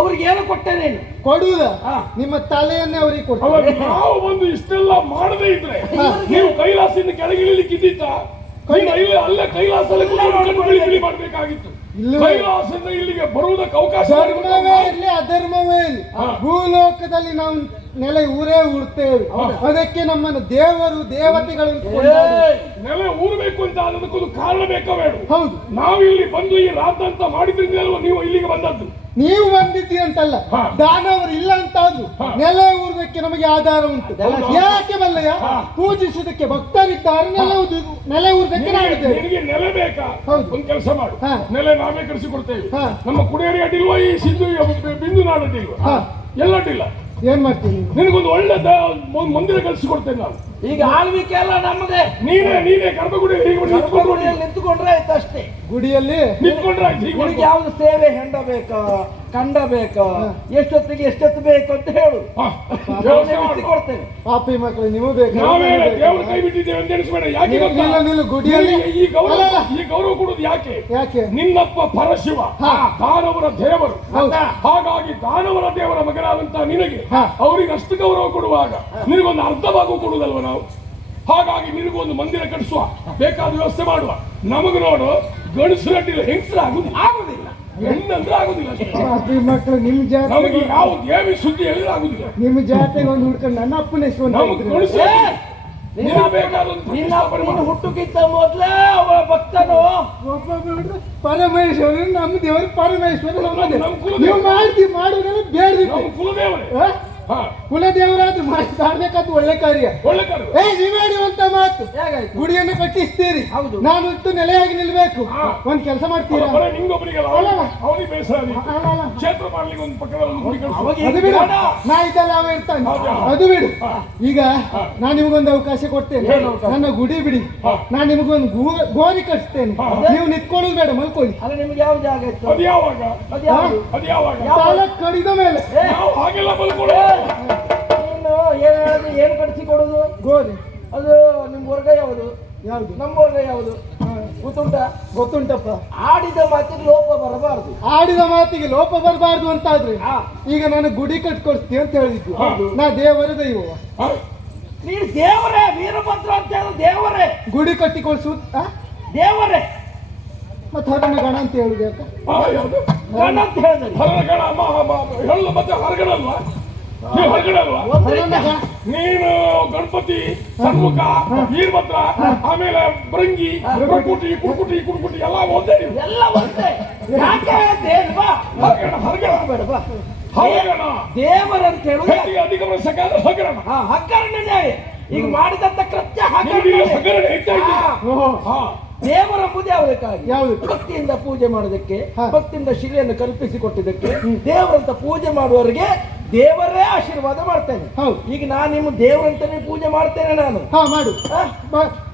ಅವ್ರಿಗೆ ಏನು ಕೊಟ್ಟೆ ನೀನು? ಕೊಡುವುದ ಹಾ. ನಿಮ್ಮ ತಲೆಯನ್ನೇ ಅವರಿಗೆ ಅಲ್ಲ, ಕೊಟ್ಟು. ನಾವು ಒಂದು ಇಷ್ಟೆಲ್ಲ ಮಾಡದೇ ಇದ್ರೆ ಹಾ. ನೀವು ಕೈಲಾಸದಿಂದ ಕೆಳಗಿಳಿಲಿಕ್ಕಿದ್ದ ಅಲ್ಲೇ ಕೈಲಾಸದಲ್ಲಿ ಕುಳಿತು ಮಾಡ್ಬೇಕಾಗಿತ್ತು. ಇಲ್ಲವೇ. ಕೈಲಾಸದಿಂದ ಇಲ್ಲಿಗೆ ಬರುವುದಕ್ಕೆ ಅವಕಾಶ ಧರ್ಮವೇ ಇರಲಿ ಅಧರ್ಮವೇ ಇರಲಿ, ಭೂಲೋಕದಲ್ಲಿ ನಾವು ನೆಲೆ ಊರೇ ಉಡ್ತೇವೆ. ಅದಕ್ಕೆ ನಮ್ಮನ್ನು ದೇವರು ದೇವತೆಗಳು ಅಂತ ಕೊಂಡಾಡುವುದು. ನೆಲೆ ಊರ್ಬೇಕು ಅಂತ ಅದಕ್ಕೊಂದು ಕಾರಣ ಬೇಕಾ ಬೇಡ? ಹೌದು, ನಾವು ಇಲ್ಲಿ ಬಂದು ಈ ರಾದ್ದಂತ ಮಾಡಿದ್ರಿಂದ ನೀವು ಇಲ್ಲಿಗೆ ಬಂದದ್ದು. ನೀವು ಬಂದಿದ್ದೀರಿ ಅಂತಲ್ಲ, ಹಾ. ದಾನವರು ಇಲ್ಲ ಅಂತಾದ್ರು ಹಾ. ನೆಲೆ ಊರುವುದಕ್ಕೆ ನಮಗೆ ಆಧಾರ ಉಂಟು. ಯಾಕೆ ಬಲ್ಲಯ್ಯ? ಪೂಜಿಸುವುದಕ್ಕೆ ಭಕ್ತರಿದ್ದಾರೆ, ನೆಲೆ ಊರುವುದಕ್ಕೆ ನಾವಿದ್ದೇವೆ. ನಿನಗೆ ನೆಲೆ ಬೇಕಾ? ಹೌದು. ಒಂದು ಕೆಲಸ ಮಾಡು, ಹಾ. ನೆಲೆ ನಾವೇ ಕಳಿಸಿಕೊಡ್ತೇವೆ. ಹಾ. ನಮ್ಮ ಕುಡಿಯರಿ ಅಡ್ಡಿಲ್ವಾ? ಈ ಸಿಂಧು ಬಿಂದು ನಾಡಡ್ಡಿಲ್ವಾ? ಹಾ. ಎಲ್ಲ ಅಡ್ಡಿಲ್ಲ. ಏನ್ ಮಾಡ್ತೀನಿ? ನಿನಗೊಂದು ಒಳ್ಳೆ ಮಂದಿರ ಕಳಿಸಿಕೊಡ್ತೇನೆ ನಾನು. ಈಗ ಆಳ್ವಿಕೆ ಎಲ್ಲ ನಮ್ಮದೇ. ನೀನೇ ಗರ್ಭಗುಡಿ ಹೀಗೆ ಬಂದು ನಿಂತ್ಕೊಂಡು ನೋಡಿ. ನಿಂತುಕೊಂಡ್ರೆ ಆಯ್ತು ಅಷ್ಟೇ. ಗುಡಿಯಲ್ಲಿ ನಿಂತ್ಕೊಂಡ್ರೆ ಆಯ್ತು. ಹೀಗೆ ನಿನಗೆ ಯಾವ್ದು ಸೇವೆ ಹೆಂಡ ಬೇಕಾ, ಕಂಡ ಬೇಕಾ, ಎಷ್ಟೊತ್ತಿಗೆ ಎಷ್ಟೊತ್ತು ಬೇಕು ಅಂತ ಹೇಳು, ಹಾ. ನಾವೇ ವ್ಯವಸ್ಥೆ ಮಾಡು. ಬಿಡಿಸಿಕೊಡ್ತೇವೆ. ಪಾಪಿ ಮಕ್ಕಳು ನೀವು ಬೇಕು. ನಾವೇ ದೇವ್ರ ಕೈ ಬಿಟ್ಟಿದ್ದೇವೆ ಅಂತ ಎಣಿಸ್ಬೇಡ. ಯಾಕೆ ಗೊತ್ತಾ? ನಿಲ್ಲು ಗುಡಿಯಲ್ಲಿ. ನಿನಗೆ ಅಲ್ಲ, ಅಲ್ಲ. ಈ ಗೌರವ ಕೊಡುದು ಯಾಕೆ? ಯಾಕೆ? ನಿನ್ನಪ್ಪ ಪರಶಿವ, ಹಾ. ದಾನವರ ದೇವರು. ಹೌದು. ಹಾಗಾಗಿ ದಾನವರ ದೇವರ ಮಗನಾದಂತ ನಿನಗೆ ಹಾ. ಅವರಿಗೆ ಅಷ್ಟು ಗೌರವ ಕೊಡುವಾಗ ನಿನಗೊಂದು ಅರ್ಧ ಭಾಗ ಕೊಡುವುದಲ್ವ ನಾವು? ಹಾಗಾಗಿ ನಿನಗೊಂದು ಮಂದಿರ ಕಟ್ಟಿಸುವ, ಬೇಕಾದ ವ್ಯವಸ್ಥೆ ಮಾಡುವ. ನಮಗ್ ನೋಡು, ಗಂಡಸರು ಅಡ್ಡಿಲ್ಲ, ಹೆಂಗಸರು ಆಗುದಿಲ್ಲ, ಹೆಣ್ಣಂದ್ರೆ ಆಗುದಿಲ್ಲ ಅಷ್ಟೇ. ಪಾಪಿ ಮಕ್ಕಳು ನಿಮ್ಮ ಜಾತಿ, ನಮಗೆ ಯಾವ ದೇವಿ ಸುದ್ದಿ ಹೇಳಿದ್ರೆ ಆಗುದಿಲ್ಲ. ನಿಮ್ಮ ಜಾತಿಗೆ ಒಂದು ಹುಡ್ಕೊಂಡು ನನ್ನ ಅಪ್ಪನ ಹೆಸರು ನಮಗೆ ಗಂಡಸರು ನಿನಗೆ ಬೇಕಾದಂತ ನೀನು ಹುಟ್ಟುಕ್ಕಿಂತ ಮೊದ್ಲೇ ಅವಳ ಭಕ್ತನು. ಪರಮೇಶ್ವರ ನಮ್ಮ ದೇವರು ಪರಮೇಶ್ವರ. ನಮ್ಮ ಕುಲದೇವರು. ನೀವು ಮಾಡುವುದೆಲ್ಲ ಬೇಡದಿತ್ತು. ನಮ್ಮ ಕುಲದೇವರೇ. ಹಾ. ಕುಲದೇವರಾದ್ರು ಮಾಡಬೇಕಾದ ಒಳ್ಳೆ ಕಾರ್ಯ. ಒಳ್ಳೆ ಕಾರ್ಯ. ನೀವು ಹೇಳುವಂತ ಮಾತು, ಹೇಗಾಯ್ತು? ಗುಡಿಯನ್ನು ಕಟ್ಟಿಸ್ತೀರಿ, ಹೌದು. ನಾನು ಇಟ್ಟು ನೆಲೆಯಾಗಿ ನಿಲ್ಬೇಕು. ಹಾ. ಒಂದ್ ಕೆಲಸ ಮಾಡ್ತೀರಾ? ಬರೀ ನಿಂಗೊಬ್ಬನಿಗಲ್ಲ, ಅಲ್ಲ. ಅವನಿಗೆ ಬೇಸರ ಅಲ್ಲ, ಅಲ್ಲ. ಕ್ಷೇತ್ರ ಮಾಡ್ಲಿಕ್ಕೆ ಒಂದು ಪಕ್ಕದಲ್ಲಿ ಒಂದು ಗುಡಿ ಕಳಿಸು. ಅವಾಗ ಅದು ಈಗ ಬಿಡು, ಬೇಡ. ನಾ ಇದ್ದಲ್ಲ ಅವ ಇರ್ತಾನೆ. ಹೌದಾ? ಅದು ಬಿಡು. ಹಾ. ಈಗ ನಾನು ನಿಮಗೊಂದು ಅವಕಾಶ ಕೊಡ್ತೇನೆ. ಏನು ಅವಕಾಶ? ನನ್ನ ಗುಡಿ ಬಿಡಿ, ಹಾ. ನಾನು ನಿಮಗೊಂದು ಗೋರಿ ಕಟ್ಸ್ತೇನೆ. ಹಾ. ನೀವು ನಿಂತ್ಕೊಳ್ಳೋದು ಬೇಡ, ಮಲ್ಕೊಳ್ಳಿ. ಅಲ್ಲ, ನಿಮ್ಗೆ ಯಾವ ಜಾಗ ಇತ್ತು? ಅದು ಯಾವಾಗ? ಅದು ಯಾವುದು? ಅದು ಯಾವಾಗ? ಸಾಲ ಕಡಿದ ಮೇಲೆ ನಾವು ಹಾಗೆಲ್ಲ ಬಲ್ಕೊಳ್ಳೋ. ನೀನು ಏನ್ ಹೇಳಿದ್ರೆ ಏನು ಕಟ್ಸಿ ಕೊಡುದು? ಗೋರಿ ಅದು ನಿಮ್ ವರ್ಗ ಯಾವುದು? ಯಾವುದು? ನಮ್ಮ ವರ್ಗ ಯಾವುದು ಗೊತ್ತುಂಟ? ಗೊತ್ತುಂಟಪ್ಪ. ಆಡಿದ ಮಾತಿಗೆ ಲೋಪ ಬರಬಾರದು. ಆಡಿದ ಮಾತಿಗೆ ಲೋಪ ಬರಬಾರ್ದು ಅಂತಾದ್ರೆ ಹಾ. ಈಗ ನಾನು ಗುಡಿ ಕಟ್ಕೊಡ್ತೀನಿ ಅಂತ ಹೇಳಿದ್ದು. ಹೌದು. ನಾ ದೇವರ ದೈವ. ಹಾ? ನೀನು ದೇವರೇ, ವೀರಭದ್ರ ಅಂತ ಹೇಳು. ದೇವರೇ, ಗುಡಿ ಕಟ್ಟಿಕೊಳ್ಸು ದೇವರೇ. ಮತ್ತೆ ಹರಣ ಗಣ ಅಂತ ಹೇಳುದು ಯಾಕ? ಹಾ, ಯಾವುದು? ಗಣ ಅಂತ ಹೇಳಿದ್ರೆ ಹರಗಣ ಹೇಳುದು ಮತ್ತೆ ಹರಗಣ ಅಲ್ವಾ? ನೀವು ಹರಗಣ ಅಲ್ವಾ? ಹರಣ ಗಣ. ನೀನು ಗಣಪತಿ, ಷಣ್ಮುಖ, ವೀರಭದ್ರ, ಆಮೇಲೆ ಭೃಂಗಿ, ಪ್ರಕುಟಿ, ಕುಟುಕುಟಿ ಎಲ್ಲ ಒಂದೇ ನೀವು. ಎಲ್ಲ ಒಂದೇ. ಯಾಕೆ ಹೇಳ್ದೆ? ಬಾ. ಹರಗಣ ಬೇಡ, ಬಾ. ಹರಗಣ ದೇವರಂತ ಹೇಳುದು ಹೆಚ್ಚಿಗೆ ಅಧಿಕ ವರ್ಷಕ್ಕಾದ ಹಗರಣ. ಹಗ್ಗರಣೆ. ಈಗ ಮಾಡಿದಂತ ಕೃತ್ಯ ನಿಮಗೆ ಹಗ್ಗರಣೆ. ಹಗರಣ ಹೆಚ್ಚಾಯ್ತು. ಓಹೋ. ಹಾ. ದೇವರ ಪೂಜೆ ಯಾವುದಕ್ಕಾಗಿ? ಯಾವುದಕ್ಕೆ? ಭಕ್ತಿಯಿಂದ ಪೂಜೆ ಮಾಡೋದಕ್ಕೆ, ಹಾ. ಭಕ್ತಿಯಿಂದ ಶಿಲೆಯನ್ನು ಕಲ್ಪಿಸಿಕೊಟ್ಟಿದ್ದಕ್ಕೆ. ದೇವರಂತ ಪೂಜೆ ಮಾಡುವವರಿಗೆ ದೇವರೇ ಆಶೀರ್ವಾದ ಮಾಡ್ತೇನೆ. ಹೌದು. ಈಗ ನಾನು ನಿಮ್ಮ ದೇವರಂತಾನೆ ಪೂಜೆ ಮಾಡ್ತೇನೆ ನಾನು. ಹಾ ಮಾಡು. ಹಾ?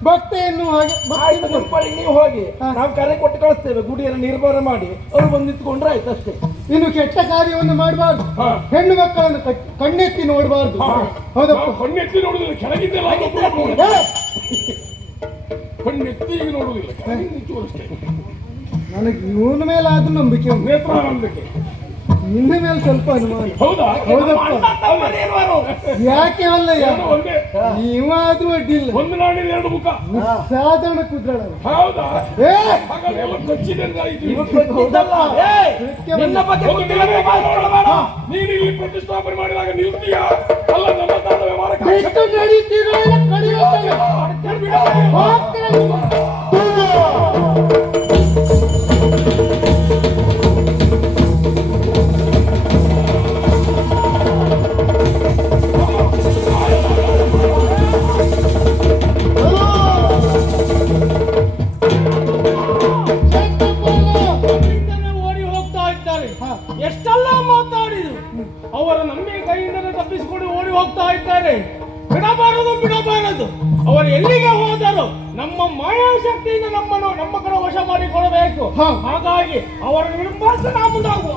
ಭಕ್ತಿಯನ್ನು ಹಾಗೆ ಆಯ್ತು, ನಿಮ್ಮ ಪಾಡಿಗೆ ನೀವು ಹೋಗಿ, ನಾವು ಕರೆ ಕೊಟ್ಟು ಕಳಿಸ್ತೇವೆ. ಗುಡಿಯನ್ನು ನಿರ್ಮಾಣ ಮಾಡಿ ಅವ್ರು ಬಂದು ನಿಂತ್ಕೊಂಡ್ರೆ ಆಯ್ತು ಅಷ್ಟೇ. ಇನ್ನು ಕೆಟ್ಟ ಕಾರ್ಯವನ್ನು ಮಾಡಬಾರ್ದು. ಹಾ. ಹೆಣ್ಣು ಮಕ್ಕಳನ್ನು ಕಣ್ಣೆತ್ತಿ ನೋಡಬಾರ್ದು. ಹೌದಪ್ಪ. ಕಣ್ಣೆತ್ತಿ ನೋಡುದಿಲ್ಲ, ಕೆಳಗಿದ್ದೆಲ್ಲ ಕಣ್ಣೆತ್ತಿ ಈಗ ನೋಡುದಿಲ್ಲ, ಕೆಳಗಿದ್ದು ಅಷ್ಟೇ. ನನಗೆ ಇವನ ಮೇಲೆ ಆದ್ರೂ ನಂಬಿಕೆ ಉಂಟು. ನೇತ್ರಾನಂದಕ್ಕೆ ನಿನ್ನ ಮೇಲೆ ಸ್ವಲ್ಪ ಅನುಮಾನ. ಹೌದಾ? ಯಾಕೆ ಅಲ್ಲಯ್ಯ, ಎರಡು ಒಂದೇ, ನೀವಾದ್ರೂ ಅಡ್ಡಿಲ್ಲ. ಒಂದು ನಾಡಿನ ಎರಡು ಮುಖ. ಸಾಧಾರಣ ಕುದ್ರಾಡ. ಹೌದಾ? ಏ ಹಾಗಾದ್ರೆ ಎಲ್ಲ ಕಚ್ಚಿದೆ ಅಂತ ಆಯ್ತು. ಹೌದಲ್ಲ? ನಿನ್ನ ಬಗ್ಗೆ ಒಂದು ನಿನಗೆ ಮಾತಾಡಬೇಡ. ನೀನು ಇಲ್ಲಿ ಪ್ರತಿಷ್ಠಾಪನೆ ಮಾಡಿದಾಗ ನಿಲ್ತೀಯ ಅಲ್ಲ, ನಮ್ಮ ತಾಣ ವ್ಯವಹಾರಕ್ಕೆ ಎಷ್ಟು ನಡೀತೀರೋ ಇಲ್ಲ ಕಡಿಯುತ್ತೇವೆ. ಹೋಗ್ತೇನೆ. ಅಲ್ಲಿಂದಲೇ ಓಡಿ ಹೋಗ್ತಾ ಇದ್ದಾರೆ. ಎಷ್ಟೆಲ್ಲ ಮಾತಾಡಿದ್ರು, ಅವರ ನಮ್ಮ ಕೈಯಿಂದಲೇ ತಪ್ಪಿಸಿಕೊಂಡು ಓಡಿ ಹೋಗ್ತಾ ಇದ್ದಾರೆ. ಬಿಡಬಾರದು. ಅವರು ಎಲ್ಲಿಗೆ ಹೋದರು? ನಮ್ಮ ಮಾಯಾಶಕ್ತಿಯಿಂದ ನಮ್ಮ ಕಡೆ ವಶ ಮಾಡಿಕೊಳ್ಳಬೇಕು. ಹಾಗಾಗಿ ಅವರ ನಿರ್ಬಂಧ ನಾವು ಮುಂದಾಗುವ.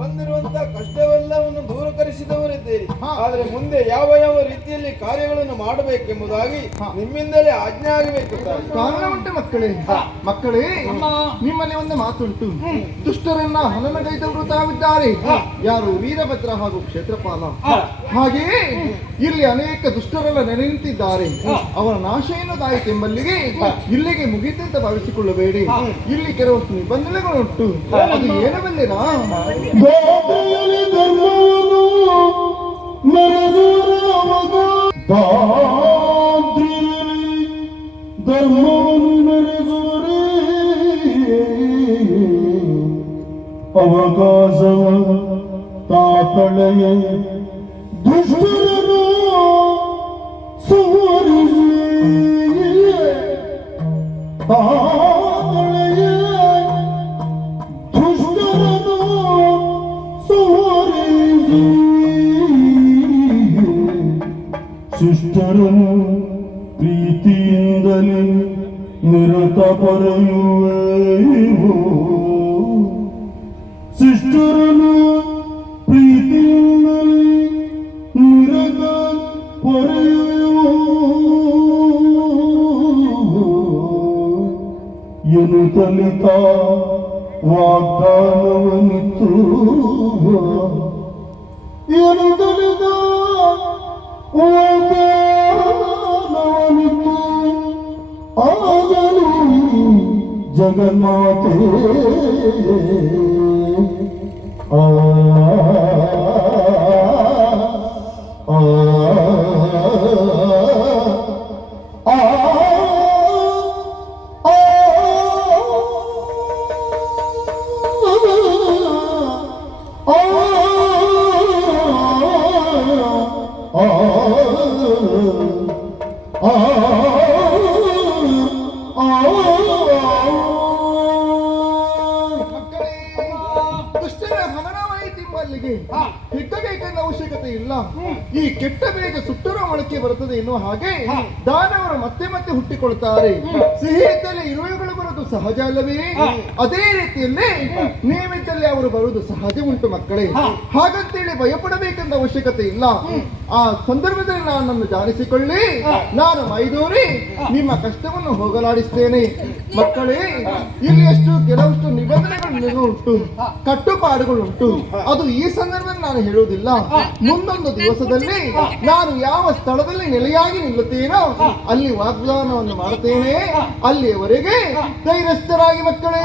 ಬಂದಿರುವಂತ ಕಷ್ಟವೆಲ್ಲವನ್ನು ದೂರೀಕರಿಸಿದವರಿದ್ದೀರಿ. ಆದರೆ ಮುಂದೆ ಯಾವ ಯಾವ ರೀತಿಯಲ್ಲಿ ಕಾರ್ಯಗಳನ್ನು ಮಾಡಬೇಕೆಂಬುದಾಗಿ ನಿಮ್ಮಿಂದಲೇ ಆಜ್ಞೆ ಆಗಬೇಕು. ಕಾರಣ ಉಂಟು ಮಕ್ಕಳೇ. ನಿಮ್ಮಲ್ಲಿ ಒಂದು ಮಾತುಂಟು. ದುಷ್ಟರನ್ನ ಹನನಗೈದವರು ತಾವಿದ್ದಾರೆ. ಯಾರು? ವೀರಭದ್ರ ಹಾಗೂ ಕ್ಷೇತ್ರಪಾಲ. ಹಾಗೆಯೇ ಇಲ್ಲಿ ಅನೇಕ ದುಷ್ಟರೆಲ್ಲ ನೆಲೆ ನಿಂತಿದ್ದಾರೆ. ಅವರ ನಾಶ ಎನ್ನುವುದಾಯಿತೆಂಬಲ್ಲಿಗೆ ಇಲ್ಲಿಗೆ ಮುಗಿತಂತ ಭಾವಿಸಿಕೊಳ್ಳಬೇಡಿ. ಇಲ್ಲಿ ಕೆಲವಷ್ಟು ನಿಬಂಧನೆಗಳುಂಟು. ಅದು ಏನು ಬಂದಿರಾ? ಗೋಪೆಯಲ್ಲಿ ಧರ್ಮವನ್ನು ಮೆರೆದವರವಗ ದಾದ್ರಿಯಲ್ಲಿ ಧರ್ಮವನ್ನು ಮೆರೆಸುವರೇ ಅವಕಾಶವ ತಾತಳೆಯ ದುಷ್ಟರನ್ನು ಸುವರಿಸಿ ತಾತಳೆಯ ದುಷ್ಟರನ್ನು ಸುವರಿಸಿ ಶಿಷ್ಟರನ್ನು ಪ್ರೀತಿಯಿಂದಲೇ ನಿರತ ಪರೆಯುವೆವು. ಶಿಷ್ಟರನ್ನು ಪ್ರೀತಿಯಿಂದಲೇ ನಿರತ ಪರೆಯುವೆವು ಎನ್ನುತ್ತಲಿತ ವಾಗ್ದಾನವನ್ನಿತ್ತು. ಎನ್ನುತ್ತಲಿತ ವಾಗ್ದಾನವನ್ನಿತ್ತು. ಆಗಲಿ ಜಗನ್ಮಾತೆ ಆ ಮಕ್ಕಳೇ, ದುಷ್ಟರ ಹನನವಾಯಿತೆಂಬಲ್ಲಿಗೆ ಹಿಟ್ಟಬೇಕೆಂದ ಅವಶ್ಯಕತೆ ಇಲ್ಲ. ಈ ಕೆಟ್ಟ ಬೇಗ ಸುಟ್ಟರೂ ಮೊಳಕೆ ಬರುತ್ತದೆ ಎನ್ನುವ ಹಾಗೆ ದಾನವರು ಮತ್ತೆ ಮತ್ತೆ ಹುಟ್ಟಿಕೊಳ್ತಾರೆ. ಸಿಹಿ ಇದ್ದಲ್ಲಿ ಇರುವೆಗಳು ಬರುವುದು ಸಹಜ ಅಲ್ಲವೇ? ಅದೇ ರೀತಿಯಲ್ಲಿ ನೀವಿದ್ದಲ್ಲಿ ಅವರು ಬರುವುದು ಸಹಜ ಉಂಟು ಮಕ್ಕಳೇ. ಹಾಗಂತೇಳಿ ಭಯಪಡಬೇಕೆಂದ ಅವಶ್ಯಕತೆ ಇಲ್ಲ. ಆ ಸಂದರ್ಭದಲ್ಲಿ ನನ್ನನ್ನು ಜಾರಿಸಿಕೊಳ್ಳಿ. ನಾನು ಮೈದೂರಿ ನಿಮ್ಮ ಕಷ್ಟವನ್ನು ಹೋಗಲಾಡಿಸ್ತೇನೆ. ಮಕ್ಕಳೇ, ಇಲ್ಲಿ ಎಷ್ಟು ಕೆಲವಷ್ಟು ನಿಬಂಧನೆಗಳು ಉಂಟು, ಕಟ್ಟುಪಾಡುಗಳುಂಟು. ಅದು ಈ ಸಂದರ್ಭದಲ್ಲಿ ನಾನು ಹೇಳುವುದಿಲ್ಲ. ಮುಂದೊಂದು ದಿವಸದಲ್ಲಿ ನಾನು ಯಾವ ಸ್ಥಳದಲ್ಲಿ ನೆಲೆಯಾಗಿ ನಿಲ್ಲುತ್ತೇನೋ ಅಲ್ಲಿ ವಾಗ್ದಾನವನ್ನು ಮಾಡುತ್ತೇನೆ. ಅಲ್ಲಿಯವರೆಗೆ ಧೈರ್ಯಸ್ಥರಾಗಿ ಮಕ್ಕಳೇ.